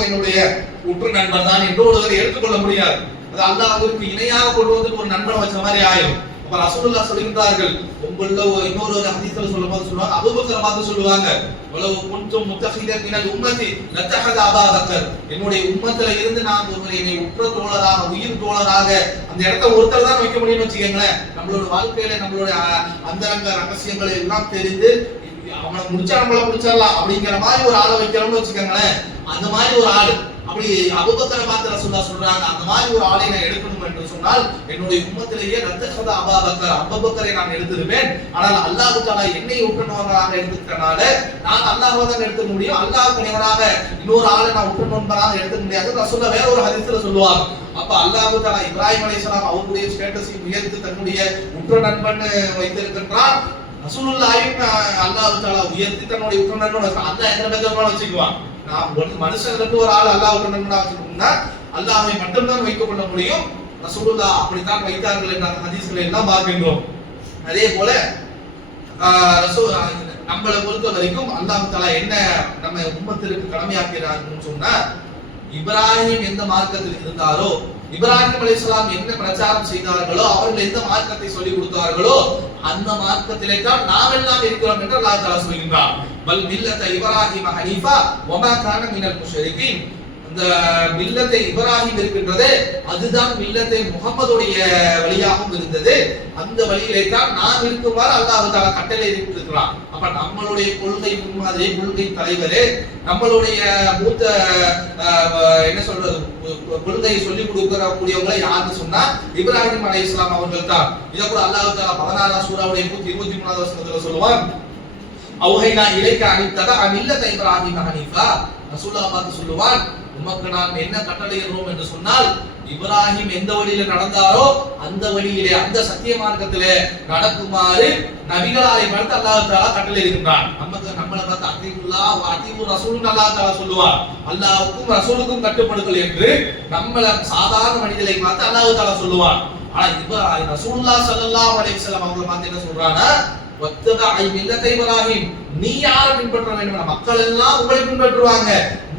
என்னுடைய உற்ற நண்பர் தான் என்று ஒருவர் எடுத்துக்கொள்ள முடியாது. அது அல்லாஹ்விற்கு இணையாக கொண்டு வந்து ஒரு நண்பனை வச்ச மாதிரி ஆயிடும். அப்ப ரசூலுல்லாஹ் சொல்கிறார்கள், உங்கள இன்னொரு ஹதீஸ்ல சொல்லும்போது சொல்லுவாங்க, அபூபக்கரை பார்த்து சொல்லுவாங்க, வலவு குன்தும் முத்தஹிதன் மினல் உம்மதி லத்தஹத அபூபக்கர், என்னுடைய உம்மத்தில இருந்து நான் ஒருவரை என்னை உற்ற தோழராக உயிர் தோழராக அந்த இடத்தை ஒருத்தர் தான் வைக்க முடியும்னு வச்சுக்கோங்களேன். நம்மளோட வாழ்க்கையில நம்மளுடைய அந்தரங்க ரகசியங்களை எல்லாம் தெரிந்து அவனை முடிச்சா நம்மள முடிச்சிடலாம் அப்படிங்கிற மாதிரி ஒரு ஆளை வைக்கிறோம்னு வச்சுக்கோங்களேன். அந்த மாதிரி ஒரு ஆளு அப்படி அபூபக்கரை பார்த்து ரசூலுல்லாஹ் சொல்றாங்க, அந்த மாதிரி ஒரு ஆளை நான் எடுக்கணும் என்று சொன்னால் என்னுடைய உம்மத்திலேயே லத்தஹத அபூபக்கரை நான் எடுத்திருப்பேன். ஆனால் அல்லாஹ் தஆலா என்னை உற்றனவராக எடுத்துட்டனால நான் அல்லாஹ்வை தான் எடுக்க முடியும், அல்லாஹ்வுக்கு நிகராக இன்னொரு ஆளை நான் உற்றனவராக எடுக்க முடியாது. ரசூலுல்லாஹ் வேற ஒரு ஹதீஸ்ல சொல்லுவாங்க. அப்ப அல்லாஹ் தஆலா இப்ராஹிம் அலைஹிஸ்ஸலாம் அவருடைய ஸ்டேட்டஸை உயர்த்தி தன்னுடைய உற்ற நண்பன் வைத்திருக்கின்றான். ரசூலுல்லாஹையும் அல்லாஹ் தஆலா உயர்த்தி தன்னுடைய உற்ற நண்பன் அல்லாஹ் எந்த பேதமான வச்சுக்குவான். நான் ஒரு மனுஷனுக்கு ஒரு ஆள் அல்லாஹ் உற்ற நண்பனா வச்சுக்கணும்னா அல்லாஹ்வை மட்டும்தான் வைத்துக் கொள்ள முடியும். ரசூலுல்லாஹ் அப்படித்தான் வைத்தார்கள் என்ற ஹதீஸ்களை எல்லாம் பார்க்கின்றோம். அதே போல நம்மளை பொறுத்த வரைக்கும் அல்லாஹ் தஆலா என்ன நம்ம உம்மத்திற்கு கடமையாக்கிறார்னு சொன்னா, இப்ராஹிம் எந்த மார்க்கத்தில் இருந்தாரோ, இப்ராஹிம் அலைஹிஸ்ஸலாம் என்ன பிரச்சாரம் செய்தார்களோ, அவர்கள் எந்த மார்க்கத்தை சொல்லிக் கொடுத்தார்களோ அந்த மார்க்கத்திலே தான் நாம் எல்லாம் இருக்கிறோம் என்று அல்லாஹ் தஆலா சொல்கிறார். பல் மில்லத இப்ராஹிம ஹனீஃபா வமா கான மினல் முஷ்ரிகீன். இந்த மில்லத்தை இப்ராஹிம் இருக்கின்றது, அதுதான் மில்லத்தை முஹம்மதுடைய வழியாகவும் இருந்தது. அந்த வழியிலே தான் நாம் இருக்குமாறு அல்லாஹ் தஆலா கட்டளை இருக்கிறான். அப்ப நம்மளுடைய கொள்கை முன்மாதிரி, கொள்கை தலைவரே, நம்மளுடைய மூத்த என்ன சொல்றது கொள்கையை சொல்லிக் கொடுக்கக்கூடியவங்களை யாருன்னு சொன்னா இப்ராஹிம் அலைஹிஸ்ஸலாம் அவர்கள் தான். இத கூட அல்லாஹ் தஆலா 16 சூராவுடைய 123வது வசனத்துல சொல்லுவான், அவுஹைனா இலைக அனித்தபா மில்லத இப்ராஹிம ஹனீஃபா. ரசூலுல்லாஹ் பார்த்து சொல்லுவான், உமக்கு நாம் என்ன கட்டளையிடுறோம் என்று சொன்னால், இப்ராஹிம் எந்த வழியில நடந்தாரோ அந்த வழியிலே, அந்த சத்திய மார்க்கத்திலே நடக்குமாறு நபிகளாரை பார்த்து அல்லாஹ் தஆலா கட்டளை இருக்கின்றான். நம்மளை பார்த்து அத்தீஉல்லாஹ் வ அத்தீஉர் ரசூலுன்னு அல்லாஹ் தஆலா சொல்லுவார். அல்லாஹ்வுக்கும் ரசூலுக்கும் கட்டுப்படுங்கள் என்று நம்மள சாதாரண மனிதரை பார்த்து அல்லாஹ் தஆலா சொல்லுவார். ஆனா இப்ராஹிம் ரசூலுல்லாஹ் ஸல்லல்லாஹு அலைஹி வஸல்லம் அவங்களை பார்த்து என்ன சொல்றானா, வத்தபஅ மில்லத இப்ராஹிம், நீ யாரை பின்பற்ற வேண்டும்? மக்கள் எல்லாம் உங்களை பின்பற்றுவாங்க,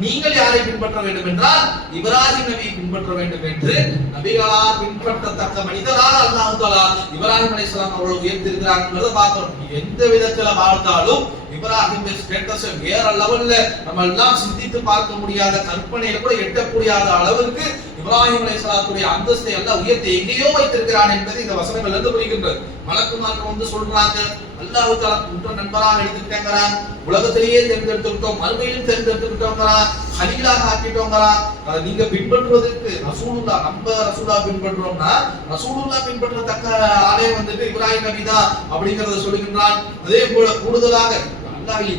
நீங்கள் யாரை பின்பற்ற வேண்டும் என்றால் இப்ராஹிம் நபியை பின்பற்ற வேண்டும் என்று நபிகளால் பின்பற்றத்தக்க மனிதராக அல்லாஹ் தஆலா இப்ராஹிம் அலைஹிஸ்ஸலாம் அவர்கள் உயர்த்திருக்கிறாங்கிறத பார்க்கிறோம். எந்த விதத்துல பார்த்தாலும் இப்ராஹிம் ஸ்டேட்டஸ் வேற லெவல்ல, நம்ம எல்லாம் சிந்தித்து பார்க்க முடியாத, கற்பனையில கூட எட்டக்கூடாத அளவுக்கு இப்ராஹிம் அலைஹிஸ்ஸலாத்துடைய அந்தஸ்தை எல்லாம் உயர்த்தி எங்கேயோ வைத்திருக்கிறான் என்பது இந்த வசனங்கள் இருந்து புரிகின்றது. மலக்குமார்கள் வந்து சொல்றாங்க, அல்லாஹ் தஆலா உற்ற நண்பராக எடுத்துக்கிட்டாங்கறான், உலகத்திலேயே தேர்ந்தெடுத்துட்டோம், மறுமையிலும் தேர்ந்தெடுத்துக்கிட்டோங்கறான், ஹலீலாக ஆக்கிட்டோங்கறான். நீங்க பின்பற்றுவதற்கு ரசூலுல்லாஹ், நம்ம ரசூலுல்லாஹ் பின்பற்றுறோம்னா ரசூலுல்லாஹ் பின்பற்றத்தக்க ஆளே வந்துட்டு இப்ராஹிம் நபி தான் அப்படிங்கறத சொல்லுகின்றான். அதே போல கூடுதலாக அல்லாஹ்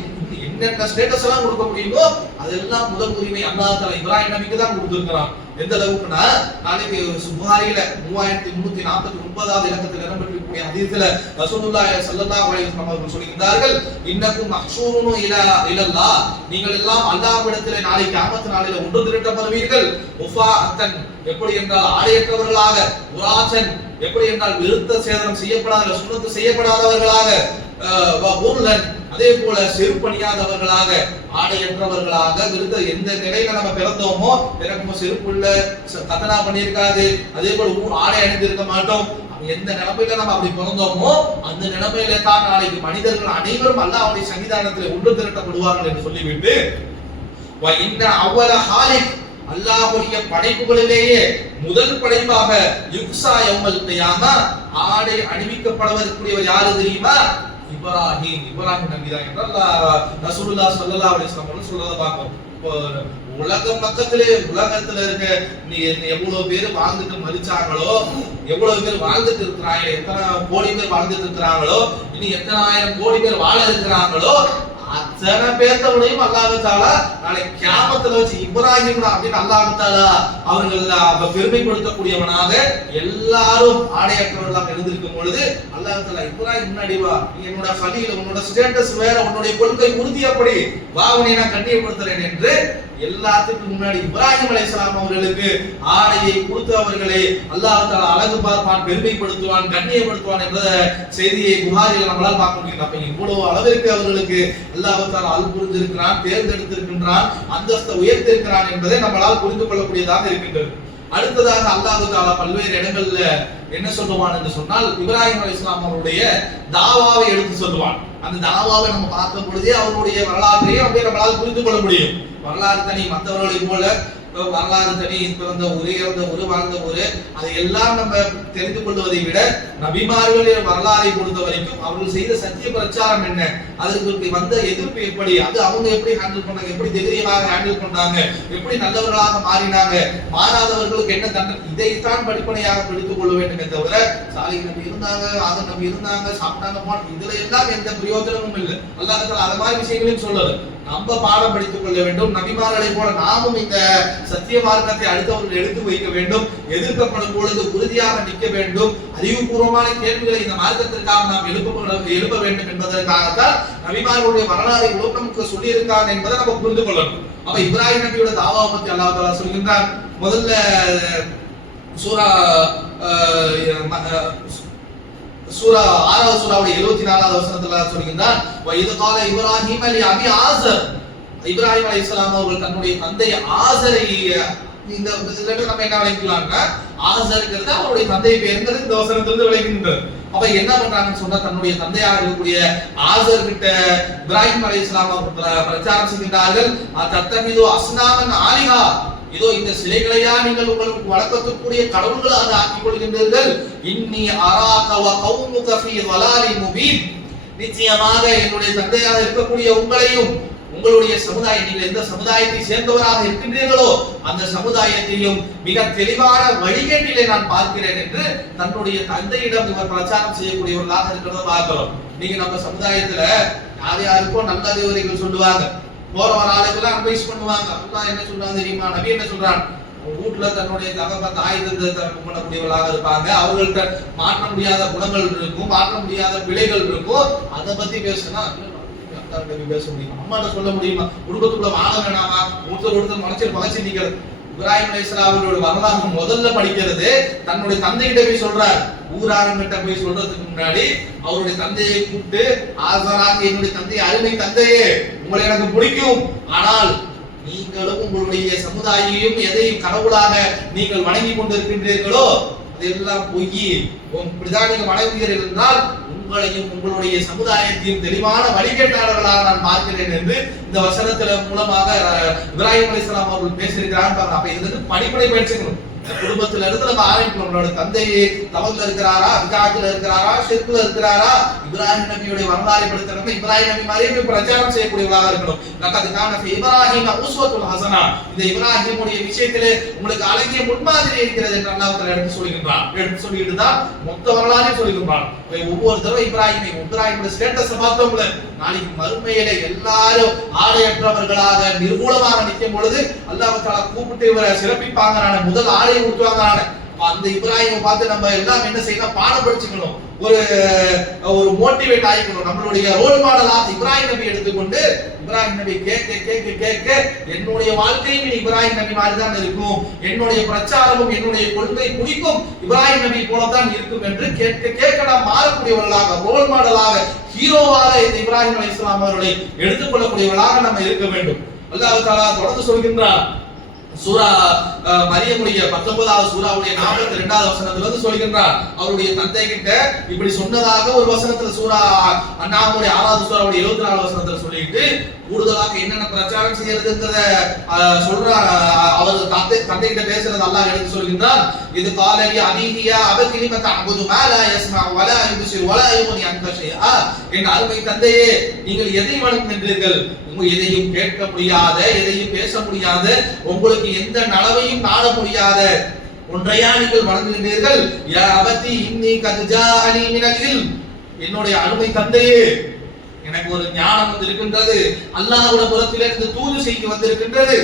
என்னென்ன ஸ்டேட்டஸ் எல்லாம் கொடுக்க முடியுமோ அதெல்லாம் முதல் உரிமை அல்லாஹ் தஆலா இப்ராஹிம் நபிக்கு தான் கொடுத்திருக்கிறான். எந்த அளவுக்குனா, நாளைக்கு புகாரில 3349வது இலக்கத்தில் இடம்பெற்றிருக்கக்கூடிய ஹதீஸ்ல ரசூலுல்லாஹி ஸல்லல்லாஹு அலைஹி வஸல்லம் அவர்கள் சொல்கிறார்கள், இன்னக்கும் மஹ்ஷூருனு இலல்லாஹ், நீங்கள் எல்லாம் அல்லாஹ்விடத்திலே நாளை கியாமத் நாளிலே ஒன்று திரட்டப்படுவீர்கள். உஃபாஅத்தன், எப்படி என்றால் ஆடையற்றவர்களாக, உராசன், எப்படி என்றால் விருத்த சேதனம் செய்யப்படாத, சுன்னத்து செய்யப்படாதவர்களாக, வபுர்லன், அதே போல செருப்பணியாதவர்களாக, ஆடையற்றவர்களாக, விருத்த எந்த நிலையில நம்ம பிறந்தோமோ, பிறக்கும் செருப்பு இல்ல, கதனா பண்ணியிருக்காது, அதே போல ஆடை அணிந்திருக்க மாட்டோம், எந்த நிலைமையில நம்ம அப்படி பிறந்தோமோ அந்த நிலைமையில தான் நாளைக்கு மனிதர்கள் அனைவரும் அல்லாஹ்வுடைய சன்னிதானத்தில் ஒன்று திரட்டப்படுவார்கள் என்று சொல்லிவிட்டு, வ இன்ன அவ்வல ஹாலிக், அல்லாஹ்வுடைய படைப்புகளிலேயே முதல் படைப்பாக யுக்ஸா யௌமல் கியாமா, ஆடை அணிவிக்கப்படுவதற்குரியவர் யாரு தெரியுமா? இப்ராஹிம் நபி தான் என்று ரசூலுல்லாஹ் ஸல்லல்லாஹு அலைஹி வஸல்லம் சொல்றத பார்க்கிறோம். உலகத்துல இருக்க நீ எவ்வளவு பேர் வாழ்ந்துட்டு மரிச்சாங்களோ, எவ்வளவு பேர் வாழ்ந்துட்டு இருக்கிறாங்க, எத்தனை கோடி பேர் வாழ்ந்துட்டு இருக்கிறாங்களோ, இனி எத்தனை ஆயிரம் கோடி பேர் வாழ இருக்கிறாங்களோ, அத்தனை பேர்த்தோடையும் அல்லாஹ் தஆலா நாளை கியாமத்துல வச்சு இப்ராஹிம் அப்படின்னு அல்லாஹ் தஆலா அவர்கள் பெருமைப்படுத்தக்கூடியவனாக எல்லாரும் ஆடையற்றவர்களாக இருந்திருக்கும் பொழுது அல்லாஹ் தஆலா இப்ராஹிம் முன்னாடி வா, நீ என்னோட கலீல், உன்னோட ஸ்டேட்டஸ் வேற, உன்னுடைய கொள்கை உறுதி அப்படி, வா உன்னை நான் கண்ணியப்படுத்துறேன் என்று எல்லாத்துக்கும் முன்னாடி இப்ராஹிம் அலைஹிஸ்ஸலாம் அவர்களுக்கு ஆடையை கொடுத்து அவர்களை அல்லாஹ் தஆலா அழகு பார்ப்பான், பெருமைப்படுத்துவான், கண்ணியப்படுத்துவான் என்ற செய்தியை புகாரில் நம்மளால் பார்க்க முடியும். அப்ப இவ்வளவு அளவிற்கு அவர்களுக்கு அல்லாஹ் தஆலா அருள் புரிந்திருக்கிறான், தேர்ந்தெடுத்திருக்கின்றான், அந்தஸ்தை உயர்த்திருக்கிறான் என்பதை நம்மளால் புரிந்து கொள்ளக்கூடியதாக இருக்கின்றது. அடுத்ததாக அல்லாஹ் தஆலா பல்வேறு இடங்கள்ல என்ன சொல்லுவான் என்று சொன்னால், இப்ராஹிம் அலைஹிஸ்ஸலாம் அவருடைய தாவாவை எடுத்து சொல்லுவான். அந்த தாவாவை நம்ம பார்க்கும் பொழுதே அவருடைய வரலாற்றையும் அப்படியே நம்மளால் புரிந்து கொள்ள முடியும். வரலாறு தனி, மற்றவர்களை போல வரலாறு தனி, பிறந்த ஊரு, இறந்த ஊரு, வாழ்ந்த ஊரு, அதை எல்லாம் நம்ம தெரிந்து கொள்வதை விட நபிமார்களுடைய வரலாறை பொறுத்த வரைக்கும் அவர்கள் செய்த சத்திய பிரச்சாரம் என்ன, அதற்கு வந்த எதிர்ப்பு எப்படி, அது அவங்க எப்படி ஹேண்டில் பண்ணாங்க, எப்படி தைரியமாக ஹேண்டில் பண்ணாங்க, எப்படி நல்லவர்களாக மாறினாங்க, மாறாதவர்களுக்கு என்ன தண்டனை, இதைத்தான் படிப்பனையாக படித்துக் கொள்ள வேண்டும் தவிர சாலிஹ் நபி இருந்தாங்க, ஆதம் நபி இருந்தாங்க, சாப்பிட்டாங்க, இதுல எல்லாம் எந்த பிரயோஜனமும் இல்லை. அல்லாஹ் தஆலா அது மாதிரி விஷயங்களையும் சொல்லல. நம்ம பாடம் படித்துக் கொள்ள வேண்டும். நபிமார்களை போல நாமும் இந்த சத்திய மார்க்கத்தை அடுத்தவர்கள் எடுத்து வைக்க வேண்டும். எதிர்க்கப்படும் பொழுது உறுதியாக நிற்க வேண்டும். அறிவுபூர்வமான கேள்விகளை இந்த மார்க்கத்திற்காக நாம் எழுப்ப வேண்டும் என்பதற்காகத்தான் நபிமார்களுடைய வரலாறை நமக்கு சொல்லி இருக்காங்க என்பதை நம்ம புரிந்து கொள்ளணும். அப்ப இப்ராஹிம் நபியோட தாவாவை பத்தி அல்லாஹ் தஆலா சொல்கின்றார். முதல்ல சூரா சூரா 6வது சூராவுடைய 74வது வசனத்துல சொல்கின்றான், இது கால இப்ராஹிம் அலி அபி ஆசர், இப்ராஹிம் அலைஹிஸ்ஸலாம் அவர்கள் தன்னுடைய தந்தை ஆசரை, இந்த நம்ம என்ன விளக்கலாம்னா ஆசர்ங்கிறது அவருடைய தந்தை பேருங்கிறது இந்த வசனத்திலிருந்து விளக்குகின்றது. அப்ப என்ன பண்றாங்கன்னு சொன்னா, தன்னுடைய தந்தையாக இருக்கக்கூடிய ஆசர் கிட்ட இப்ராஹிம் அலைஹிஸ்ஸலாம் அவர்கள் பிரச்சாரம் செய்கின்றார்கள், தத்தமிது அஸ்னாமன் ஆலிஹா, இதோ இந்த சிலைகளையா நீங்கள் உங்களுக்கு வழக்கத்துக்குரிய கடவுள்களாக ஆக்கிக் கொள்கின்றீர்கள், இன்னி அராக வ கௌமுக ஃபீ ضلالin முபீன், நிச்சயமாக என்னுடைய தந்தையாக இருக்கக்கூடிய உங்களையும் உங்களுடைய சமுதாயம், நீங்கள் எந்த சமுதாயத்தை சேர்ந்தவராக இருக்கின்றீர்களோ அந்த சமுதாயத்தையும் மிக தெளிவான வழிகேட்டிலே நான் பார்க்கிறேன் என்று தன்னுடைய தந்தையிடம் இவர் பிரச்சாரம் செய்யக்கூடியவர்களாக இருக்கிறத பார்க்கிறோம். நீங்க நம்ம சமுதாயத்துல யார் யாருக்கும் நல்லறிவுரைகள் சொல்லுவாங்க, போற வர ஆளுக்கெல்லாம் அட்வைஸ் பண்ணுவாங்க. அல்லாஹ் என்ன சொல்றாங்க தெரியுமா, நபி என்ன சொல்றான், வீட்டுல தன்னுடைய தாய் பண்ணக்கூடியவர்களாக இருப்பாங்க, அவர்கள்ட்ட மாற்ற முடியாத குணங்கள் இருக்கும், மாற்ற முடியாத பிழைகள் இருக்கும், அதை பத்தி பேசுனா பேச முடியுமா, அம்மாட்ட சொல்ல முடியுமா, குடும்பத்துக்குள்ள வாழ வேணாமா, ஒருத்தர் மனசில் பகச்சு நிக்கிறது. இப்ராஹிம் அலைஹிஸ்ஸலாம் அவர்களுடைய வரலாறு முதல்ல படிக்கிறது தன்னுடைய தந்தைகிட்ட போய் சொல்றார். ஊராரங்கிட்ட போய் சொல்றதுக்கு முன்னாடி அவருடைய தந்தையை கூப்பிட்டு, ஆசராக என்னுடைய தந்தை, அருமை தந்தையே, உங்களை எனக்கு பிடிக்கும், ஆனால் நீங்களும் உங்களுடைய சமுதாயையும் எதையும் கடவுளாக நீங்கள் வணங்கி கொண்டிருக்கின்றீர்களோ அதெல்லாம் பொய், இப்படிதான் நீங்க வணங்குகிறீர்கள் என்றால் உங்களையும் உங்களுடைய சமுதாயத்தையும் தெளிவான வழிகேட்டாளர்களாக நான் பார்க்கிறேன் என்று இந்த வசனத்தின் மூலமாக இப்ராஹிம் அலைஹிஸ்ஸலாம் அவர்கள் பேசியிருக்கிறாங்க. அப்ப இதுல இருந்து படிப்படை பயிற்சிக்கணும். குடும்பத்துல இருந்து நம்ம ஆரம்பிக்கணும். நம்மளோட தந்தை தவத்துல இருக்கிறாரா, விகாத்துல இருக்கிறாரா, ஷிர்க்ல இருக்கிறாரா, இப்ராஹிம் நபியுடைய வரலாறை படித்தவங்க இப்ராஹிம் நபி மாதிரியே பிரச்சாரம் செய்யக்கூடியவர்களாக இருக்கணும். லக்கத் கான ஃபீ இப்ராஹிம உஸ்வத்துன் ஹஸனா, இந்த இப்ராஹிமுடைய விஷயத்திலே உங்களுக்கு அழகிய முன்மாதிரி இருக்கிறது என்று அல்லாஹ் தஆலா எடுத்து சொல்கின்றான். எடுத்து சொல்லிட்டு தான் மொத்த வரலாறையும் சொல்கின்றான். ஒவ்வொரு தடவை இப்ராஹிமுடைய ஸ்டேட்டஸ் பார்த்தோம்ல, நாளைக்கு மறுமையிலே எல்லாரும் ஆடையற்றவர்களாக நிர்மூலமாக நிற்கும் பொழுது அல்லாஹ் தஆலா கூப்பிட்டு இவரை சிறப்பிப்பாங்க. முதல் ஆடை ஊற்றுவாங்க. அந்த இப்ராஹிமை பார்த்து நம்ம எல்லாம் என்ன செய்யணும், பாடம் படிச்சுக்கணும், ஒரு மோட்டிவேட் ஆகிக்கணும். நம்மளுடைய ரோல் மாடலாக இப்ராஹிம் நபி எடுத்துக்கொண்டு இப்ராஹிம் நபி கேட்க என்னுடைய வாழ்க்கையும் இப்ராஹிம் நபி மாதிரி தான் இருக்கும், என்னுடைய பிரச்சாரமும் என்னுடைய கொள்கை குறிக்கும் இப்ராஹிம் நபி போலதான் இருக்கும் என்று கேட்க நாம் மாறக்கூடியவர்களாக, ரோல் மாடலாக, ஹீரோவாக இந்த இப்ராஹிம் அலைஹிஸ்ஸலாம் அவர்களை எடுத்துக்கொள்ளக்கூடியவர்களாக நம்ம இருக்க வேண்டும். அல்லாஹ் தஆலா தொடர்ந்து சொல்கின்றார். சூரா மரியமுடைய 19வது சூராவுடைய 42வது வசனத்துல இருந்து சொல்கின்றார். அவருடைய தந்தை கிட்ட இப்படி சொன்னதாக ஒரு வசனத்துல சூரா அன்னாமுடைய 6வது சூராவுடைய 74வது வசனத்துல சொல்லிட்டு கூடுதலாக என்னென்ன பிரச்சாரம் செய்யறதுங்கறத சொல்றார். அவர் தந்தை கிட்ட பேசுறது அல்லாஹ் எடுத்து சொல்கின்றார். இது காலலி அபீஹியா அபகிலிம தஅபுது மா லா யஸ்மா வலா யுப்சிர் வலா யுக்னி அன்க ஷைஆ, என் அருமை தந்தையே, நீங்கள் எதை வணங்குகின்றீர்கள், எதையும் கேட்க முடியாத, எதையும் பேச முடியாத, உங்களுக்கு எந்த நலவையும் நாட முடியாத ஒன்றையா நீங்கள் வணங்குகின்றீர்கள். யா அபதி இன்னி கத் ஜாஅனி மினல் இல்ம், என்னுடைய அருமை தந்தையே, எனக்கு ஒரு ஞானம் வந்திருக்கின்றது, அல்லாஹ்வுடைய புறத்திலிருந்து தூது செய்தி வந்திருக்கின்றது,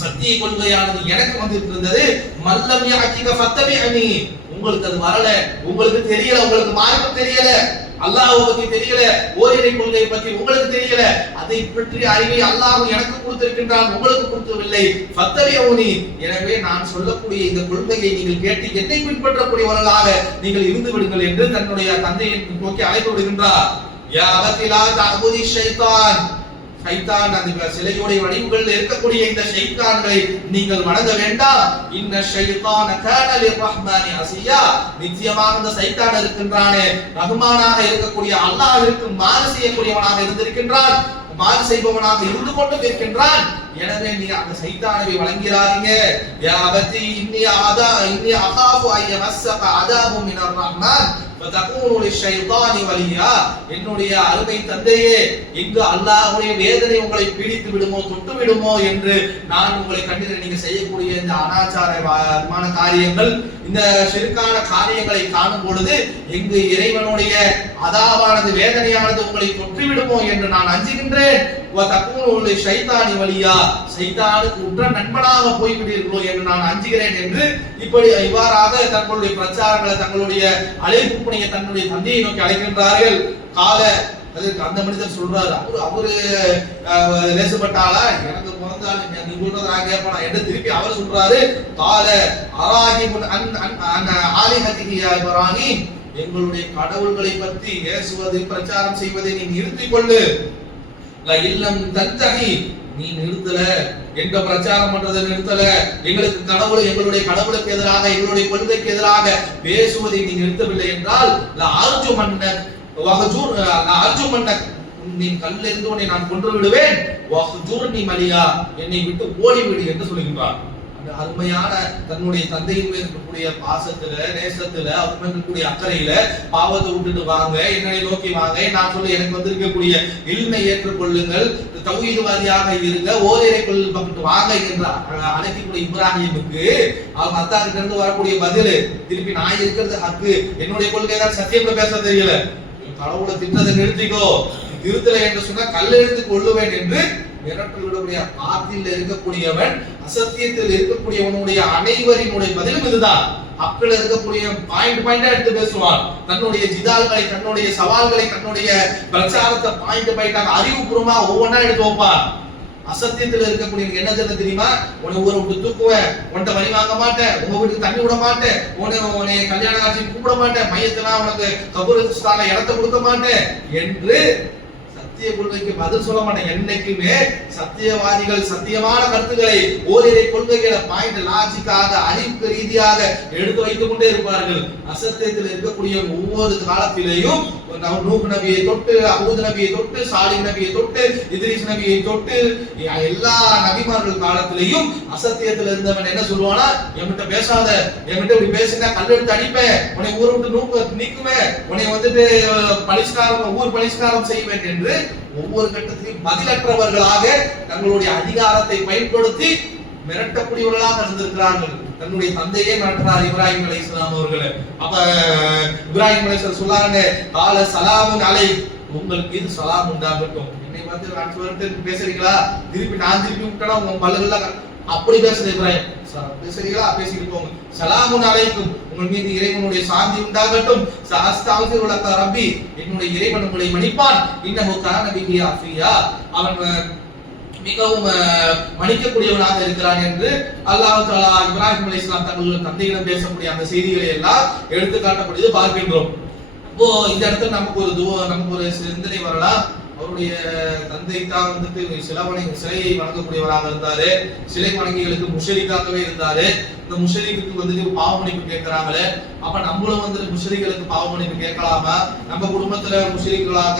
சத்திய கொள்கையானது எனக்கு வந்திருக்கின்றது. மல்லம் யஅதிக ஃபத்தபிஅனி, உங்களுக்கு அது வரல, உங்களுக்கு தெரியல, உங்களுக்கு மார்க்கம் தெரியல, அல்லாஹ்வை பத்தி தெரியல, ஓரிரை கொள்கையை பத்தி உங்களுக்கு தெரியல, அதை பற்றி அறிவை அல்லாஹ் எனக்கு கொடுத்திருக்கின்றான், உங்களுக்கு கொடுக்கவில்லை. ஃபத்தபிஅனி, எனவே நான் சொல்லக்கூடிய இந்த கொள்கையை நீங்கள் கேட்டு என்னை பின்பற்றக்கூடியவர்களாக நீங்கள் இருந்து விடுங்கள் என்று தன்னுடைய தந்தையை நோக்கி அழைப்பு விடுகின்றார். யா அபதி லா தஅபுதி ஷைத்தான், ஷைத்தான் அந்த சிலையுடைய வடிவுகளில் இருக்கக்கூடிய இந்த ஷைத்தான்களை நீங்கள் வணங்க வேண்டாம். இன்ன ஷைத்தான கான லிர்ரஹ்மானி அஸியா, நிச்சயமாக இந்த ஷைத்தான் இருக்கின்றானே ரஹ்மானாக இருக்கக்கூடிய அல்லாஹ்விற்கு மாறு செய்யக்கூடியவனாக இருந்திருக்கின்றான், மாறு செய்பவனாக இருந்து கொண்டும் இருக்கின்றான். எனவே நீங்க அந்த ஷைத்தானை வணங்கிறாதீங்க. யா அபதி இன்னி அகாஃபு அய்யமஸ்ஸக அதாபு மினர் ரஹ்மான் ஃபதகூனு லிஷைத்தானி வலியா, என்னுடைய அருமை தந்தையே, எங்கு அல்லாஹ்வுடைய வேதனை உங்களை பீடித்து விடுமோ, தொட்டு விடுமோ என்று நான் உங்களை கண்டிருக்கிறேன். நீங்க செய்யக்கூடிய இந்த அனாச்சாரமான காரியங்கள், இந்த ஷிர்கான காரியங்களை காணும் பொழுது எங்கு இறைவனுடைய அதாபானது, வேதனையானது உங்களை தொற்றி விடுமோ என்று நான் அஞ்சுகின்றேன். வதகூனு லிஷைத்தானி வலியா, ஷைத்தானுக்கு உற்ற நண்பனாக போய்விடுவீர்களோ என்று நான் அஞ்சுகிறேன் என்று இவ்வாறாக தங்களுடைய பிரச்சாரங்களை, தங்களுடைய அழைப்பு பணியை தன்னுடைய தந்தையை நோக்கி அழைக்கின்றார்கள். கால அதுக்கு அந்த மனிதர் சொல்றாரு, அவரு லேசப்பட்டாளா, எனக்கு பிறந்தால் நீ சொல்றத நான் கேட்பேனா என்று திருப்பி அவர் சொல்றாரு. கால அராஹிபுன் அன் ஆலிஹதிஹி யா இப்ராஹிம், எங்களுடைய கடவுள்களை பற்றி ஏசுவது பிரச்சாரம் செய்வதை நீ நிறுத்திக் கொள்ளு. இல்லம் தந்தகி, நீ நிறுத்தல, எங்க பிரச்சாரம் பண்றதை நிறுத்தல, எங்களுடைய கடவுளுக்கு எதிராக எங்களுடைய கொள்கைக்கு எதிராக பேசுவதை நீ நிறுத்தவில்லை என்றால் நீ கல்லிருந்து உன்னை நான் கொன்று விடுவேன், நீ மலியா, என்னை விட்டு ஓடிவிடு என்று சொல்கின்றார். அந்த அருமையான தன்னுடைய தந்தையின் மேல் இருக்கக்கூடிய பாசத்துல, நேசத்துல, அவர் மேல் இருக்கக்கூடிய அக்கறையில பாவத்தை விட்டுட்டு வாங்க, என்னை நோக்கி வாங்க, நான் சொல்ல எனக்கு வந்திருக்கக்கூடிய இல்மை ஏற்றுக்கொள்ளுங்கள், தௌஹீத்வாதியாக இருங்க, ஓரிரை கொள்ளும் பக்கத்து வாங்க என்ற அழைக்கக்கூடிய இப்ராஹிமுக்கு அவங்க அத்தா கிட்ட இருந்து வரக்கூடிய பதில் திருப்பி நான் இருக்கிறது ஹக்கு, என்னுடைய கொள்கை தான் சத்தியம் பேச தெரியல, கடவுளை திட்டத்தை நிறுத்திக்கோ, திருத்தலை என்று சொன்னா கல்லெடுத்து கொள்ளுவேன் என்று மிரட்டலுடைய ஆற்றில் இருக்கக்கூடியவன், அசத்தியத்தில் இருக்கக்கூடியவனுடைய அனைவரினுடைய பதிலும் இதுதான். அக்கள் இருக்கக்கூடிய பாயிண்டா எடுத்து பேசுவான், தன்னுடைய ஜிதால்களை, தன்னுடைய சவால்களை, தன்னுடைய பிரச்சாரத்தை பாயிண்டாக அறிவுபூர்வமா ஒவ்வொன்றா எடுத்து வைப்பான். அசத்தியத்தில் இருக்கக்கூடிய என்ன தெரியுமா, உன்னை ஊரை விட்டு தூக்குவேன், உன்கிட்ட வழி வாங்க மாட்டேன், உங்க வீட்டுக்கு தண்ணி விட மாட்டேன், உன்னை கல்யாண காட்சி கூப்பிட மாட்டேன், மையத்தெல்லாம் உனக்கு கபூரஸ்தான இடத்தை கொடுக்க மாட்டேன் என்று சத்திய கொள்கைக்கு பதில் சொல்ல மாட்டேன். என்னைக்குமே சத்தியவாதிகள் சத்தியமான கருத்துக்களை ஓரிரை கொள்கைகளை பாயிண்ட் லாஜிக்காக அறிவு ரீதியாக எடுத்து வைத்துக் கொண்டே இருப்பார்கள். அசத்தியத்தில் இருக்கக்கூடிய ஒவ்வொரு காலத்திலேயும் நூஹ் நபியை தொட்டு, அஹூத் நபியை தொட்டு, சாலிஹ் நபியை தொட்டு, இத்ரீஸ் நபியை தொட்டு எல்லா நபிமார்கள் காலத்திலேயும் அசத்தியத்தில் இருந்தவன் என்ன சொல்லுவானா, என்கிட்ட பேசாத, என்கிட்ட இப்படி பேசினா கல்லெடுத்து அடிப்பேன், உன்னை ஊரை விட்டு நீக்குவேன், உன்னை வந்துட்டு பலிஷ்காரம் ஊர் பலிஷ்காரம் செய்வேன் என்று ஒவ்வொரு கட்டத்திலும் பதிலற்றவர்களாக தங்களுடைய அதிகாரத்தை பயன்படுத்தி மிரட்டக்கூடியவர்களாக இருந்திருக்கிறார்கள். தன்னுடைய தந்தையே மிரட்டினார் இப்ராஹிம் அலைஹிஸ்ஸலாம் அவர்களை. அப்ப இப்ராஹிம் அலைஹிஸ்ஸலாம் சொல்லாங்க, கால சலாமுன் அலை, உங்களுக்கு இது சலாம் உண்டாகட்டும். என்னை பார்த்து நான் சொல்லிட்டு பேசுறீங்களா, திருப்பி நான் திருப்பி விட்டா உங்க பல்லுகள்லாம் அப்படி பேசுற இப்ராஹிம், பேசுறீங்களா பேசிட்டு போங்க, சலாமுன் அலைக்கும், உங்கள் மீது இறைவனுடைய சாந்தி உண்டாகட்டும், அஸ்தக்ஃபிரு லக ரப்பி, என்னுடைய இறைவன் உங்களை மன்னிப்பான், இன்னஹு கான பிஹி ஆஃபியா, அவன் மிகவும் மன்னிக்கக்கூடியவனாக இருக்கிறான் என்று அல்லாஹ் தஆலா இப்ராஹிம் அலைஹிஸ்ஸலாம் தங்களுடைய தந்தையிடம் பேசக்கூடிய அந்த செய்திகளை எல்லாம் எடுத்து காட்டக்கூடியது பார்க்கின்றோம். இப்போ இந்த இடத்துல நமக்கு ஒரு சிந்தனை வரலாம், அவருடைய தந்தை தான் வந்துட்டு சிலையை வணங்கக்கூடியவராக இருந்தாரு, சிலை வணங்கிகளுக்கு முஷரிக்காகவே இருந்தாரு. இந்த முஷரிக்கு வந்துட்டு பாவமன்னிப்பு கேட்கிறாங்களே, அப்ப நம்மளும் வந்துட்டு முஷரிகளுக்கு பாவமன்னிப்பு கேட்கலாமா? நம்ம குடும்பத்துல முஷரிக்களாக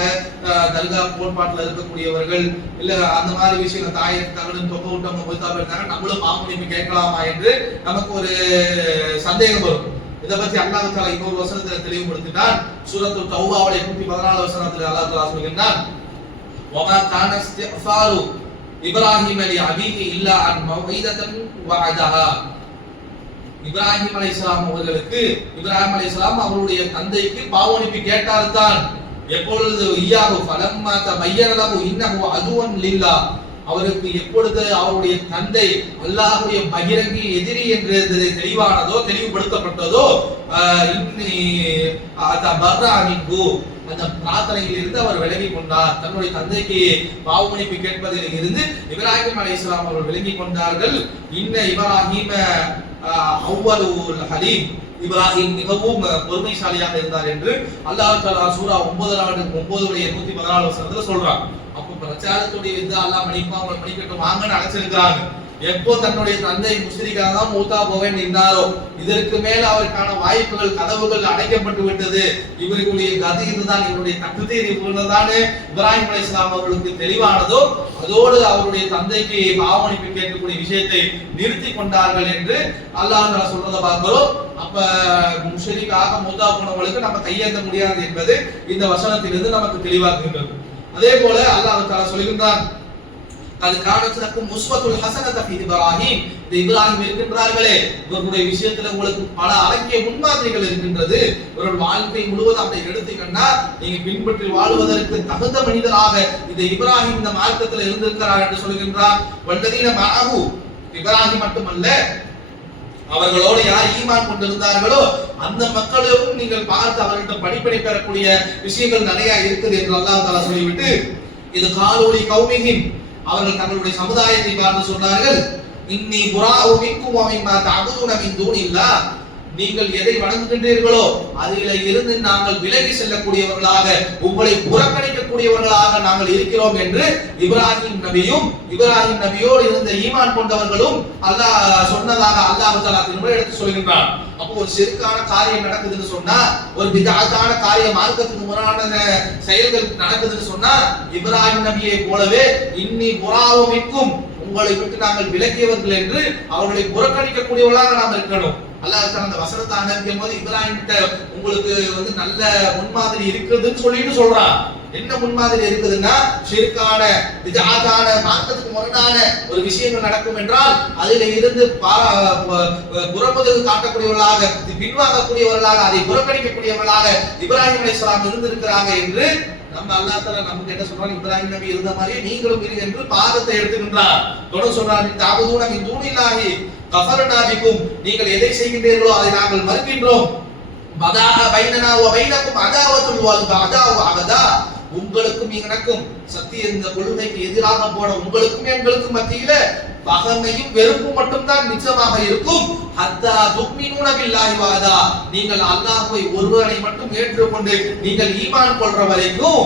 தர்கா கோட்பாட்டுல இருக்கக்கூடியவர்கள் இல்ல அந்த மாதிரி விஷயங்கள் தாயை தகடு தொங்க விட்டவங்க போய்த்தாப்ப இருந்தாங்க, நம்மளும் பாவமன்னிப்பு கேட்கலாமா என்று நமக்கு ஒரு சந்தேகம் வரும். இதை பத்தி அல்லாஹ் தஆலா இன்னொரு வசனத்துல தெளிவுபடுத்தினார். சூரத்து தௌபாவுடைய 114 வசனத்துல அல்லாஹ் தஆலா சொல்கிறார், وما كان استغفار ابراهيم لابيه الا عن موعظه وعدها. இப்ராஹிம் அலைஹிஸ்ஸலாம் அவர்களுக்கு, இப்ராஹிம் அலைஹிஸ்ஸலாம் அவருடைய தந்தைக்கு பாவமன்னிப்பு கேட்டார் தான். எப்பொழுது இய்யாஹு ஃபலம்மா தபய்யன லஹு இன்னஹு அதுவன் லில்லாஹ், அவருக்கு எப்பொழுது அவருடைய தந்தை அல்லாஹ்வுடைய பகிரங்க எதிரி என்று தெளிவானதோ, தெளிவுபடுத்தப்பட்டதோ, இன்னி அதபர்ரா மின்ஹு, அந்த பிரார்த்தனையில் இருந்து அவர் விலகி கொண்டார். தன்னுடைய தந்தைக்கு பாவமன்னிப்பு கேட்பதில் இருந்து இப்ராஹிம் அலைஹிஸ்ஸலாம் அவர்கள் விலகி கொண்டார்கள். இன்ன இப்ராஹிம அவ்வலுல் ஹலீம், இப்ராஹிம் மிகவும் பொறுமைசாலியாக இருந்தார் என்று அல்லாஹ் தஆலா சூரா 9 114 வசனத்துல சொல்றான். அப்ப பிரச்சாரத்துடைய வித்து அல்லாஹ் மன்னிக்கட்டும் வாங்கன்னு அழைச்சிருக்கிறாங்க. எப்போ தன்னுடைய தந்தை முஸ்லிக்காக தான் மூத்தா போவேன் நின்றாரோ, இதற்கு மேல அவருக்கான வாய்ப்புகள் கதவுகள் அடைக்கப்பட்டு விட்டது, இவர்களுடைய கதி இதுதான், இவருடைய தகுதி இவ்வளவுதான் இப்ராஹிம் அலைஹிஸ்ஸலாம் அவர்களுக்கு தெளிவானதோ, அதோடு அவருடைய தந்தைக்கு பாவமன்னிப்பு கேட்கக்கூடிய விஷயத்தை நிறுத்தி கொண்டார்கள் என்று அல்லாஹ் தஆலா சொல்றத பார்க்கிறோம். அப்ப முஸ்லிக்காக மூத்தா போனவங்களுக்கு நம்ம கையேந்த முடியாது என்பது இந்த வசனத்திலிருந்து நமக்கு தெளிவாக்குகின்றது. அதே போல அல்லாஹ் தஆலா சொல்கின்றான், அது காரணத்துக்கும் முஸ்வத்துல் ஹஸனத ஃபீ இப்ராஹிம், இந்த இப்ராஹிம் இருக்கின்றார்களே இவர்களுடைய விஷயத்துல உங்களுக்கு பல அழகிய முன்மாதிரிகள் இருக்கின்றது. இவர்கள் வாழ்க்கை முழுவதும் அப்படி எடுத்துக்கண்டா நீங்க பின்பற்றி வாழ்வதற்கு தகுந்த மனிதராக இந்த இப்ராஹிம் இந்த மார்க்கத்தில் இருந்திருக்கிறார் என்று சொல்கின்றார். வல்லதீன மஅஹு, இப்ராஹிம் மட்டுமல்ல அவர்களோடு யார் ஈமான் கொண்டிருந்தார்களோ அந்த மக்களும் நீங்கள் பார்த்து அவர்கிட்ட படிப்பனை பெறக்கூடிய விஷயங்கள் நிறைய இருக்குது என்று அல்லாஹ் தஆலா சொல்லிவிட்டு, இது காலூலி கௌமிஹிம், அவர்கள் தங்களுடைய சமுதாயத்தை பார்த்து சொன்னார்கள், இன்னி புராஉ மின்கும் வ மிம்மா தஅபுதுன மின் தூனில்லாஹ், நீங்கள் எதை வணங்குகின்றீர்களோ அதில இருந்து நாங்கள் விலகி செல்லக்கூடியவர்களாக, உங்களை புறக்கணிக்கக்கூடியவர்களாக நாங்கள் இருக்கிறோம் என்று இப்ராஹிம் நபியோடு இருந்த ஈமான் கொண்டவர்களும் அல்லாஹ் சொன்னதாக அல்லாஹ் தஆலா திரும்ப எடுத்து சொல்கின்றான். அப்போ ஒரு சிறுக்கான காரியம் நடக்குதுன்னு சொன்னா, ஒரு பிதஅத்தான காரியம், மார்க்கத்துக்கு முரணான செயல்கள் நடக்குதுன்னு சொன்னா, இப்ராஹிம் நபியை போலவே இன்னி புராவு மிக்கும், உங்களை விட்டு நாங்கள் விலகியவர்கள் என்று அவர்களை புறக்கணிக்கக்கூடியவர்களாக நாம் இருக்கணும். அல்லாஹ் அந்த வசனத்தை ஆரம்பிக்கும் போது இப்ராஹிம் கிட்ட உங்களுக்கு நல்ல முன்மாதிரி இருக்குதுன்னு சொல்லிட்டு சொல்றான். என்ன முன்மாதிரி இருக்குதுன்னா, ஷிர்கான பிதஅத்தான மார்க்கத்துக்கு முரணான ஒரு விஷயங்கள் நடக்கும் என்றால் அதில் இருந்து புறமுதுகு காட்டக்கூடியவர்களாக, பின்வாங்கக்கூடியவர்களாக, அதை புறக்கணிக்கக்கூடியவர்களாக இப்ராஹிம் அலைஹிஸ்ஸலாம் இருந்திருக்கிறாங்க என்று நம்ம அல்லாஹ் தஆலா நமக்கு என்ன சொல்றான், இப்ராஹிம் நபி இருந்த மாதிரியே நீங்களும் இருங்க என்று பாதத்தை எடுத்துக்கின்றார். தொடர்ந்து சொல்றான், தஅபுதூன மின் தூனில்லாஹி கஃபர்னா பிக்கும், நீங்கள் எதை செய்கின்றீர்களோ அதை நாங்கள் மறுக்கின்றோம். பதா பைனனா வ பைனக்கும் அதாவத்துல் வஅதாவு அபதா, உங்களுக்கும் எனக்கும் சத்திய இந்த கொள்கைக்கு எதிராக போன உங்களுக்கும் எங்களுக்கும் மத்தியில பகைமையும் வெறுப்பும் மட்டும்தான் நிச்சயமாக இருக்கும். ஹத்தா துக்மினூன பில்லாஹி வஅதா, நீங்கள் அல்லாஹ்வை ஒருவரை மட்டும் ஏற்றுக்கொண்டு நீங்கள் ஈமான் கொள்ற வரைக்கும்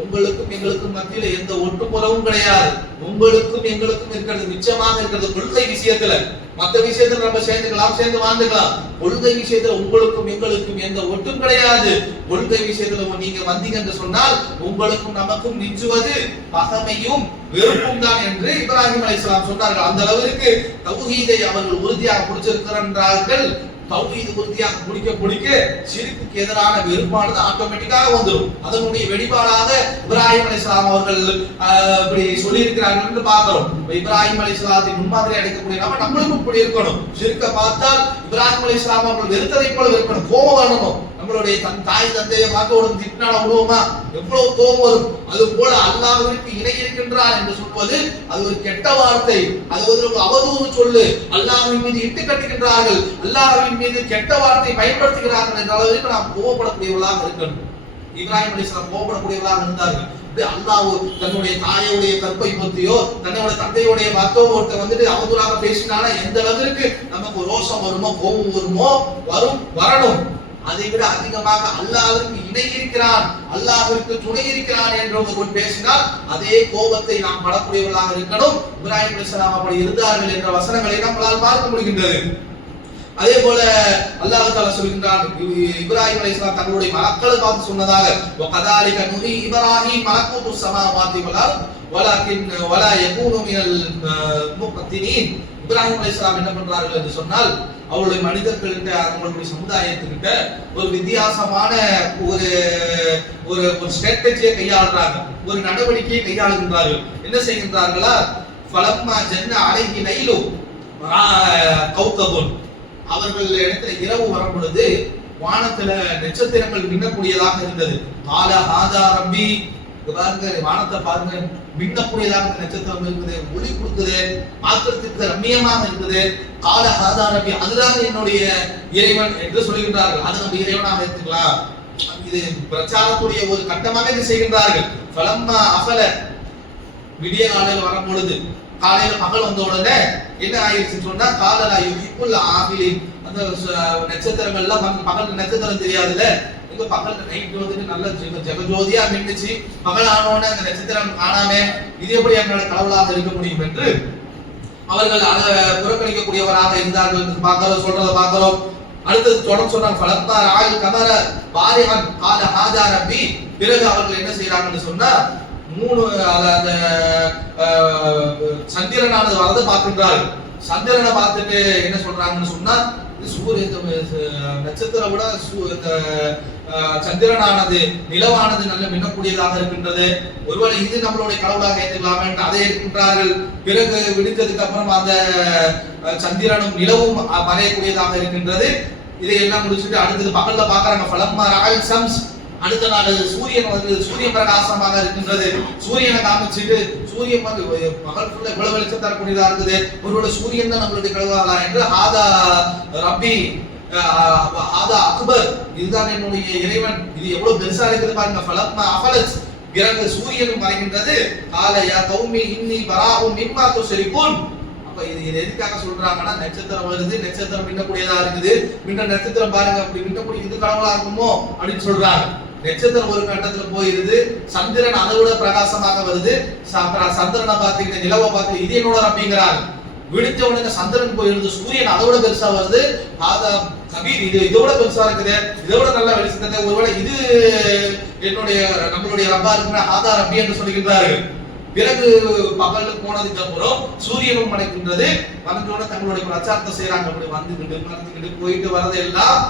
உங்களுக்கும் எங்களுக்கும் மத்தியில எந்த ஒட்டுமுறவும் கிடையாது. உங்களுக்கும் எங்களுக்கும் இருக்கிறது நிச்சயமாக இருக்கிறது கொள்கை விஷயத்துல. மற்ற விஷயத்துல நம்ம சேர்ந்துக்கலாம், சேர்ந்து வாழ்ந்துக்கலாம். கொள்கை விஷயத்துல உங்களுக்கும் எங்களுக்கும் எந்த ஒட்டும் கிடையாது. கொள்கை விஷயத்துல நீங்க வந்தீங்க என்று சொன்னால் உங்களுக்கும் நமக்கும் நிச்சுவது பகைமையும் வெறுப்பும் தான் என்று இப்ராஹிம் அலைஹிஸ்ஸலாம் சொன்னார்கள். அந்த அளவிற்கு தௌஹீதை அவர்கள் உறுதியாக பிடிச்சிருக்கிறார்கள். தௌஹீத் உறுதியாக பிடிக்க ஷிர்க்குக்கு எதிரான வெறுப்பானது ஆட்டோமேட்டிக்காக வந்துடும். அதனுடைய வெளிப்பாடாக இப்ராஹிம் அலைஹிஸ்ஸலாம் அவர்கள் இப்படி சொல்லி இருக்கிறார்கள் என்று பார்க்கிறோம். இப்ராஹிம் அலைஹிஸ்ஸலாத்தை முன்மாதிரி அடைக்கக்கூடிய நம்மளும் இப்படி இருக்கணும். ஷிர்க்கை பார்த்தால் இப்ராஹிம் அலைஹிஸ்ஸலாம் அவர்கள் வெறுத்ததை போல வெறுக்கணும், கோபம் வரணும். நம்மளுடைய தாய் தந்தையை பார்க்க ஒரு திட்டினால விடுவோமா, எவ்வளவு கோபம் வரும். அது போல அல்லாஹ்விற்கு இணை இருக்கின்றார் என்று சொல்வது அது ஒரு கெட்ட வார்த்தை, அது ஒரு அவதூறு சொல்லு. அல்லாஹ்வின் மீது இட்டு கட்டுகின்றார்கள், அல்லாஹ்வின் மீது கெட்ட வார்த்தை பயன்படுத்துகிறார்கள் என்ற அளவிற்கு நாம் கோபப்படக்கூடியவர்களாக இருக்கணும். இப்ராஹிம் அலைஹிஸ்ஸலாம் கோபப்படக்கூடியவர்களாக இருந்தார்கள். அல்லாஹ் தன்னுடைய தாயோடைய கற்பை பத்தியோ தன்னுடைய தந்தையுடைய வார்த்தையோ ஒருத்தர் அவதூறாக பேசினால எந்த அளவிற்கு நமக்கு ரோஷம் வருமோ, கோபம் வருமோ, வரணும். அதை விட அதிகமாக அல்லாஹ்விற்கு இணை இருக்கிறான், அல்லாஹ்விற்கு துணை இருக்கிறான் என்று ஒருவர் பேசினால் அதே கோபத்தை நாம் படக்கூடியவர்களாக இருக்கணும். இப்ராஹிம் அலைஹிஸ்ஸலாம் அப்படி இருந்தார்கள் என்ற வசனங்களை நம்மால் பார்க்க முடிகின்றது. அதே போல அல்லாஹ் தஆலா சொல்கின்றான், இப்ராஹிம் அலைஹிஸ்ஸலாம் தங்களுடைய மக்களை பார்த்து சொன்னதாக, வகதாலிக நுஹி இப்ராஹிம் மலக்கூத்து ஸமாவாதி வல் அர்த் வலக்கின் வலா யகூனு மினல் முக்தினீன். இப்ராஹிம் அலைஹிஸ்ஸலாம் என்ன பண்றார்கள் என்று சொன்னால், அவருடைய மனிதர்கள்கிட்ட, அவங்களுடைய சமுதாயத்துக்கிட்ட ஒரு வித்தியாசமான ஒரு ஒரு ஸ்ட்ராட்டஜியை கையாளுறாங்க, ஒரு நடவடிக்கையை கையாளுகின்றார்கள். என்ன செய்கின்றார்களா, ஃபலம்மா ஜன்ன அலைஹி லைலு கௌகபுன், அவர்கள் இடத்துல இரவு வரும் பொழுது வானத்துல நட்சத்திரங்கள் மின்னக்கூடியதாக இருந்தது. கால ஹாதா ரப்பி, பாருங்க வானத்தை பாருங்க, மின்னக்கூடியதாக நட்சத்திரம் இருக்குது, ஒளி கொடுக்குது, பார்க்கிறதுக்கு ரம்மியமாக இருக்குது. கால ஹாதா ரப்பி, அதுதான் என்னுடைய இறைவன் என்று சொல்கின்றார்கள். அது நம்ம இறைவனாக எடுத்துக்கலாம். இது பிரச்சாரத்துடைய ஒரு கட்டமாக இது செய்கின்றார்கள். ஃபலம்மா அஃபல, விடிய காலையில் வரும் பொழுது, காலையில பகல் வந்த உடனே என்ன ஆயிடுச்சுன்னு சொன்னா, காலலா யுஹிப்புல் ஆஃபிலின், அந்த நட்சத்திரங்கள்லாம் பகல் நட்சத்திரம் தெரியாதுல்ல, எங்க பகல் நைட் நல்ல ஜெகஜோதியா மின்னுச்சு, பகல் ஆனோட அந்த நட்சத்திரம் காணாம இது எப்படி எங்களோட கடவுளாக இருக்க முடியும் என்று அவர்கள் அதை புறக்கணிக்கக்கூடியவராக இருந்தார்கள் என்று சொல்றதை பார்க்கிறோம். அடுத்தது தொடர்ந்து சொன்னாங்க, ஃபலத்தா ராயில் கமர பாரிஹன் கால ஹாஜா ரப்பி, பிறகு அவர்கள் என்ன செய்யறாங்கன்னு சொன்னா, அந்த சந்திரனானது வரதை பார்க்கின்றார்கள். சந்திரனை பார்த்துட்டு என்ன சொல்றாங்கன்னு சொன்னா, நட்சத்திர விட சந்திரனானது நிலவானது நல்ல மின்னக்கூடியதாக இருக்கின்றது, ஒருவேளை இது நம்மளுடைய கடவுளாக ஏற்றுக்கலாமே என்று அதை இருக்கின்றார்கள். பிறகு விடுத்ததுக்கு அப்புறம் அந்த சந்திரனும் நிலவும் மறையக்கூடியதாக இருக்கின்றது. இதையெல்லாம் முடிச்சுட்டு அடுத்தது பகல்ல பாக்குறாங்க, ஃபலம்மா ராயில் சம்ஸ், அடுத்த நாள் சூரியன் பிரகாசமாக இருக்கின்றது. சூரியனை காமிச்சுட்டு சூரியன் பகல் ஃபுல்லா இவ்வளவு வெளிச்சம் தரக்கூடியதா இருக்குது, ஒருவேளை சூரியன் தான் நம்மளுடைய கடவுளா என்று ஹாதா ரப்பி ஹாதா அக்பர், இதுதான் என்னுடைய இறைவன், இது எவ்வளவு பெருசா இருக்குது பாருங்க. ஃபலம்மா அஃபலத், பிறகு சூரியனும் மறைகின்றது. கால யா கௌமி இன்னி பராஉ மிம்மா துஸ்ரிகூன், அப்ப இது எதுக்காக சொல்றாங்கன்னா, நட்சத்திரம் வருது, நட்சத்திரம் மின்னக்கூடியதா இருக்குது, மின்ன நட்சத்திரம் பாருங்க, அப்படி மின்னக்கூடிய இது கடவுளா இருக்குமோ அப்படின்னு சொல்றாங்க. நட்சத்திரம் ஒரு கட்டத்துல போயிருது, சந்திரன் அதை விட பிரகாசமாக வருது. சந்திரனை பார்த்துக்கிட்ட நிலவை பார்த்து இது என்னோட அப்படிங்கிறாங்க. விடுத்த உடனே சந்திரன் போயிருது, சூரியன் அதை விட பெருசா வருது. கபீர் இது இதோட பெருசா இருக்குது, இதோட நல்லா வெளிச்சத்தை, ஒருவேளை இது என்னுடைய நம்மளுடைய ரப்பா இருக்குன்னா ஆதார் அப்படி என்று சொல்லுகின்றார்கள். பிறகு பகல் போனதுக்கு அப்புறம் சூரியனும் மறைக்கின்றது. வந்தோட தங்களுடைய பிரச்சாரத்தை செய்யறாங்க. அப்படி வந்துக்கிட்டு மறந்துக்கிட்டு போயிட்டு வரதெல்லாம்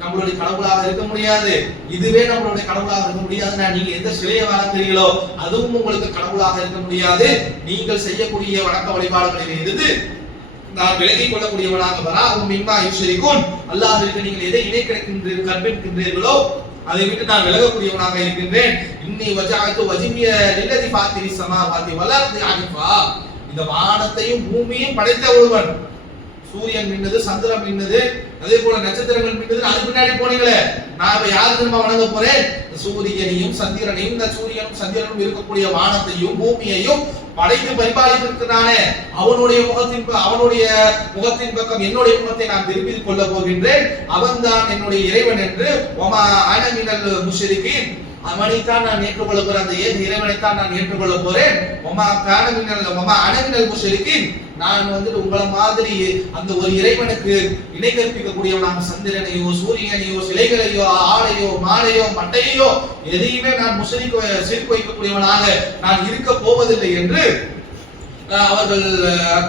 நம்மளுடைய கடவுளாக இருக்க முடியாது. இதுவே நம்மளுடைய கடவுளாக இருக்க முடியாதுன்னா நீங்க எந்த சிலையை வணங்குறீங்களோ அதுவும் உங்களுக்கு கடவுளாக இருக்க முடியாது. நீங்கள் செய்யக்கூடிய வணக்க வழிபாடுகளில் இருந்து நான் விலகிக் கொள்ளக்கூடியவனாக வராகும் மிம்மா யுஷ்ரிகூன். அல்லாஹ்விற்கு நீங்கள் எதை இணை கற்பிக்கின்றீர்களோ அதை விட்டு நான் விலகக்கூடியவனாக இருக்கின்றேன். இன்னி வஜஅது வஜிய லில்லதி ஃபாத்திரி ஸமாவாதி வல் அர்தி அனிஃபா. இந்த வானத்தையும் பூமியையும் படைத்த ஒருவன். சூரியன் மின்னது, சந்திரன் மின்னது, அதே போல நட்சத்திரங்கள் மின்னது. அது பின்னாடி போனீங்களே, நான் இப்ப யாருக்கு நம்ம வணங்க போறேன்? சூரியனையும் சந்திரனையும், இந்த சூரியனும் சந்திரனும் இருக்கக்கூடிய வானத்தையும் பூமியையும் படைத்து பரிபாலித்திருக்கிறானே, அவனுடைய முகத்தின் பக்கம் என்னுடைய முகத்தை நான் திருப்பி கொள்ள போகின்றேன். அவன்தான் என்னுடைய இறைவன் என்று ஒமா அன மினல் முஷ்ரிகீன். அவனைத்தான் நான் ஏற்றுக்கொள்ள போறேன், அந்த இறைவனைத்தான் நான் ஏற்றுக்கொள்ள போறேன். ஒமா அன மினல் முஷ்ரிகீன். நான் வந்துட்டு உங்களை மாதிரி அந்த ஒரு இறைவனுக்கு இணை கற்பிக்கக்கூடியவனாக சந்திரனையோ சூரியனையோ சிலைகளையோ ஆடையோ மாலையோ மட்டையோ எதையுமே நான் சிரிப்பு வைக்கக்கூடியவனாக நான் இருக்க போவதில்லை என்று அவர்கள்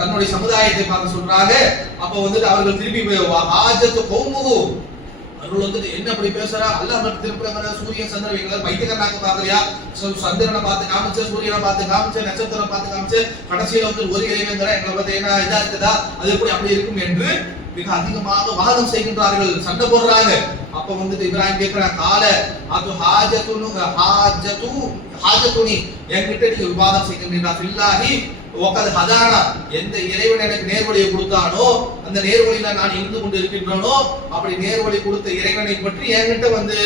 தன்னுடைய சமுதாயத்தை பார்த்து சொல்றாங்க. அப்ப வந்துட்டு அவர்கள் திருப்பி ஆஜத்து கௌமுகு, அவர்கள் வந்துட்டு என்ன அப்படி பேசுறா, அல்லாஹ் மட்டும் திருப்புறாங்க. சூரியன் சந்திரன் வைக்கல பைத்தியக்காரனாக பாக்குறியா? சந்திரனை பார்த்து காமிச்ச, சூரியனை பார்த்து காமிச்ச, நட்சத்திரம் பார்த்து காமிச்ச, கடைசியில வந்து ஒரு இறைவன் எங்களை பத்தி என்ன இதா இருக்குதா, அது எப்படி அப்படி இருக்கும் என்று மிக அதிகமாக வாதம் செய்கின்றார்கள், சண்டை போடுறாங்க. அப்ப வந்துட்டு இப்ராஹிம் கேட்கிறாங்க, கால அது ஹாஜத்துனி என்கிட்ட நீங்க விவாதம் செய்கின்றீர்களா? ஃபில்லாஹி வகத் ஹதானா, எந்த இறைவன் எனக்கு நேர்வழியை கொடுத்தானோ அந்த நேர்வழியில நான் இருந்து கொண்டு இருக்கின்றனோ அப்படி நேர்வழி கொடுத்த இறைவனை பற்றி என்கிட்ட வந்து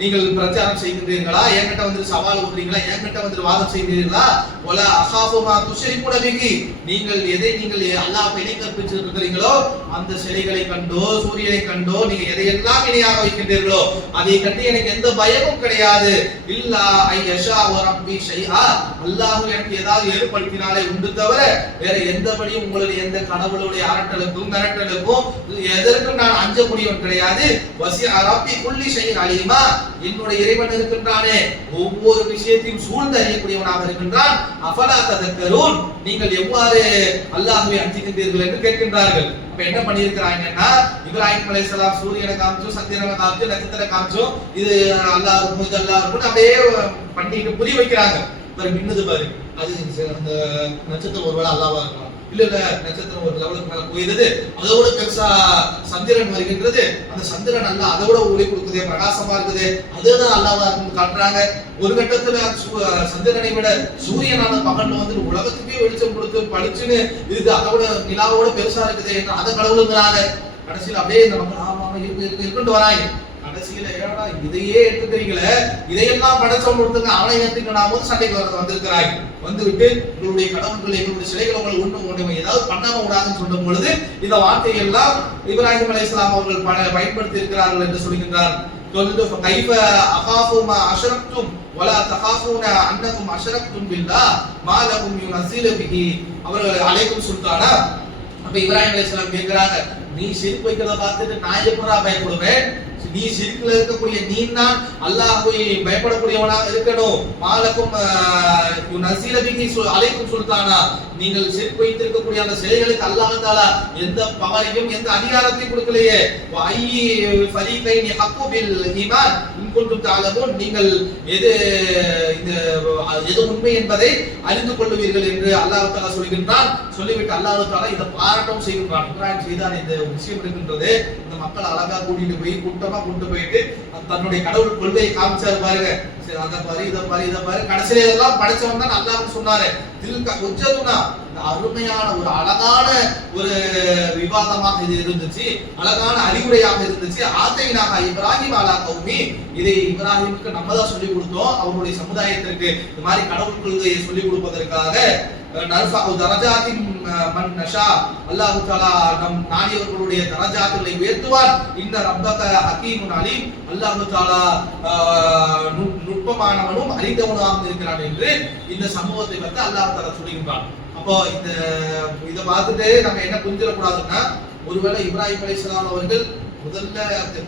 நீங்கள் பிரச்சாரம் செய்கின்றீர்களா? என்கிட்ட வந்து சவால் விடுறீங்களா? என்கிட்ட வந்து வாதம் செய்கிறீர்களா? வலா அகாஃபு மா துஷ்ரிகுன பிஹி, நீங்கள் எதை நீங்கள் அல்லாஹ் இணை கற்பித்து இருக்கிறீங்களோ அந்த சிலைகளை கண்டோ சூரியனை கண்டோ நீங்க எதையெல்லாம் இணையாக வைக்கின்றீர்களோ அதை கண்டு எனக்கு எந்த பயமும் கிடையாது. இல்லா ஐயஷா ரப்பி ஷைஆ, அல்லாஹ் எனக்கு ஏதாவது ஏற்படுத்தினாலே உண்டு தவிர வேற எந்தபடியும் உங்களுடைய எந்த கடவுளுடைய அரட்டலுக்கும் மிரட்டலுக்கும் எதற்கும் நான் அஞ்சக்கூடியவன் கிடையாது. வசிஅ ரப்பி குல்லி ஷைஇன் அலீமா, என்னுடைய இறைவன் இருக்கின்றானே ஒவ்வொரு விஷயத்தையும் சூழ்ந்து அறியக்கூடியவனாக இருக்கின்றான். அஃபலா ததக்கரூன், நீங்கள் எவ்வாறு அல்லாஹ்வை அஞ்சுகின்றீர்கள் என்று கேட்கின்றார்கள். அப்ப என்ன பண்ணியிருக்கிறாங்கன்னா, இப்ராஹிம் அலைஹிஸ்ஸலாம் சூரியனை காமிச்சோம், சந்திரனை காமிச்சோம், நட்சத்திரத்தை காமிச்சோம், இது அல்லாஹ் இருக்கும் இது அல்லாஹ் இருக்கும் அப்படியே பண்ணிட்டு புரிய வைக்கிறாங்க. மின்னது பாரு, அது அந்த நட்சத்திரம் ஒருவேளை அல்லாஹ்வா இருக்கலாம், இல்ல நட்சத்திரம் ஒரு லெவலுக்கு மேல போயிருது, அதோட பெருசா சந்திரன் வருகின்றது, அந்த சந்திரன் அல்ல அதோட ஒளி கொடுக்குது, பிரகாசமா இருக்குது, அதுதான் அல்லாஹ்வா இருக்குன்னு காட்டுறாங்க. ஒரு கட்டத்துல சந்திரனை விட சூரியனான பகல்ல வந்து உலகத்துக்கே வெளிச்சம் கொடுத்து பளிச்சுன்னு இருக்கு, அதோட நிலாவோட பெருசா இருக்குது என்று அதை கடவுளுங்கிறாங்க. கடைசியில் அப்படியே இந்த மக்கள் ஆமா இருக்குன்னு வராங்க. கடைசியில ஏடா இதையே எடுத்துக்கிறீங்களே, இதையெல்லாம் படைச்சவன் கொடுத்துங்க, அவனை ஏற்றுக்கணும் போது சண்டைக்கு வந்திருக்கிறாய். வந்துவிட்டு உங்களுடைய கடவுள்கள் எங்களுடைய சிலைகளை உங்களுக்கு ஒன்று ஏதாவது பண்ணாம விடாதுன்னு சொல்லும் பொழுது இந்த வார்த்தையெல்லாம் இப்ராஹிம் அலைஹிஸ்ஸலாம் அவர்கள் பயன்படுத்தி இருக்கிறார்கள் என்று சொல்கின்றார். கைஃப அகாஃபு மா அஷ்ரக்தும் வலா தகாஃபூன அன்னகும் அஷ்ரக்தும் பில்லாஹ் மா லகும் யுனஸிலு பிஹி. அவர்கள் அலைக்கும் சுல்தானா. அப்ப இப்ராஹிம் அலைஹிஸ்ஸலாம் கேக்குறாங்க, நீ ஷிர்க் வைக்கிறத பார்த்துட்டு நான் எப்படா பயப்படுவேன்? நீ ஷிர்க்ல இருக்கக்கூடிய நீ தான் அல்லாஹ்வை பயப்படக்கூடியவனாக இருக்கணும். மாலக்கும் நஸீல பிஹி அலைக்கும் சுல்தானா, நீங்கள் ஷிர்க் வைத்திருக்கக்கூடிய அந்த சிலைகளுக்கு அல்லாஹ் தஆலா எந்த பவரையும் எந்த அதிகாரத்தையும் கொடுக்கலையே. வஐ ஃபரீகைன் ஹக்கு பில் ஈமான் இன் குன்தும் தஅலமூன், நீங்கள் எது உண்மை என்பதை அறிந்து கொள்வீர்கள் என்று அல்லாஹ் தஆலா சொல்கின்றான். சொல்லிவிட்டு அல்லாஹ் தஆலா இதை பாராட்டவும் செய்கின்றான். இப்ராஹிம் செய்தான் இந்த விஷயம் இருக்கின்றது. இந்த மக்கள் அழகா கூட்டிட்டு போய் கூட்டமா கொண்டு போயிட்டு தன்னுடைய கடவுள் கொள்கையை காமிச்சாரு பாருங்க. சரி அதை பாரு இதை பாரு இதை பாரு, கடைசியில இதெல்லாம் படைச்சவன் தான் அல்லாஹ் சொன்னாரு. தில்க ஹுஜ்ஜத்துனா, இந்த அருமையான ஒரு அழகான ஒரு விவாதமாக இது இருந்துச்சு, அழகான அறிவுரையாக இருந்துச்சு. ஆத்தைனாக இப்ராஹிம் அலா கௌமி, இதை இப்ராஹிமுக்கு நம்ம தான் சொல்லிக் கொடுத்தோம், அவருடைய சமுதாயத்திற்கு இந்த மாதிரி கடவுள் கொள்கையை சொல்லிக் கொடுப்பதற்காக. நர்ஃபஉ தரஜாத்தின் மன் நஷா, அல்லாஹ் தஆலா நம் நாடியவர்களுடைய தரஜாத்துகளை உயர்த்துவார். இன்ன ரப்பக ஹகீமுன் அலீம், அல்லாஹ் தஆலா நுட்பமானவனும் அறிந்தவனாக இருக்கிறான் என்று இந்த சம்பவத்தை பற்றி அல்லாஹ் தஆலா சொல்லுகின்றான். அப்போ இத பார்த்துட்டு நம்ம என்ன புரிஞ்சிடக்கூடாதுன்னா, ஒருவேளை இப்ராஹிம் அலைஹிஸ்ஸலாம் அவர்கள் முதல்ல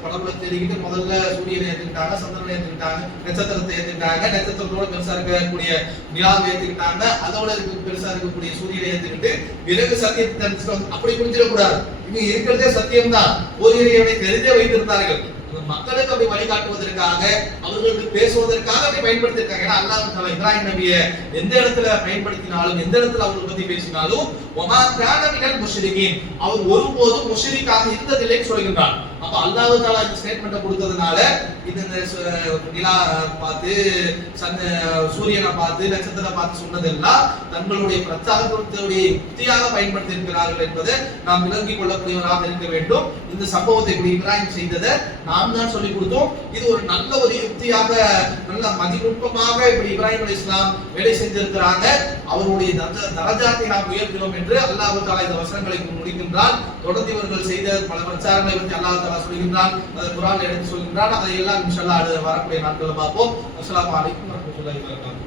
கடவுளை தேடிக்கிட்டு முதல்ல சூரியனை ஏத்துக்கிட்டாங்க, சந்திரனை ஏத்துக்கிட்டாங்க, நட்சத்திரத்தை ஏத்துக்கிட்டாங்க, நட்சத்திரத்தோட பெருசா இருக்கக்கூடிய நிலாவை ஏத்துக்கிட்டாங்க, அதோட பெருசா இருக்கக்கூடிய சூரியனை ஏத்துக்கிட்டு பிறகு சத்தியத்தை தெரிஞ்சுட்டு அப்படி புரிஞ்சிடக்கூடாது. இங்க இருக்கிறதே சத்தியம்தான். ஒரு இறைவனை தெரிந்தே வைத்திருந்தார்கள். மக்களுக்கு அப்படி வழிகாட்டுவதற்காக, அவர்களுக்கு பேசுவதற்காக அப்படி பயன்படுத்திருக்காங்க. ஏன்னா அல்லாஹ் தஆலா இப்ராஹிம் நபியை எந்த இடத்துல பயன்படுத்தினாலும், எந்த இடத்துல அவங்களை பத்தி பேசினாலும் வமா கான மினல் முஷ்ரிகீன், அவர் ஒருபோதும் முஷ்ரிக்காக இருந்ததில்லை சொல்கின்றார். அப்ப அல்லாஹ் தஆலா இந்த ஸ்டேட்மென்ட் கொடுத்ததனால இந்த நிலா பார்த்து, சூரியனை பார்த்து, நட்சத்திரத்தை பார்த்து சொன்னதெல்லாம் தங்களுடைய பிரச்சாரத்துடைய யுக்தியாக பயன்படுத்தி இருக்கிறார்கள் என்பதை நாம் விளங்கிக் கொள்ளக்கூடியவராக இருக்க வேண்டும். இந்த சம்பவத்தை இப்படி இப்ராஹிம் செய்ததை நாம் தான் சொல்லிக் கொடுத்தோம். இது ஒரு நல்ல ஒரு யுக்தியாக, நல்ல மதிநுட்பமாக இப்படி இப்ராஹிம் அலைஹிஸ்ஸலாம் வேலை செஞ்சிருக்கிறாங்க. அவருடைய தரஜாத்தை நாம் உயர்த்தினோம் என்று அல்லாஹ் தஆலா இந்த வசனங்களை முடிக்கின்றான். தொடர்ந்து இவர்கள் செய்த பல பிரச்சாரங்களை பற்றி அல்லாஹ் தஆலா சொல்கின்றான். அதை குர்ஆன்ல எடுத்து சொல்கின்றான். அதை எல்லாம் இன்ஷா அல்லாஹ் வரக்கூடிய நாட்களில் பார்ப்போம். அஸ்ஸலாமு அலைக்கும் வரஹ்மத்துல்லாஹி வபரகாத்துஹு.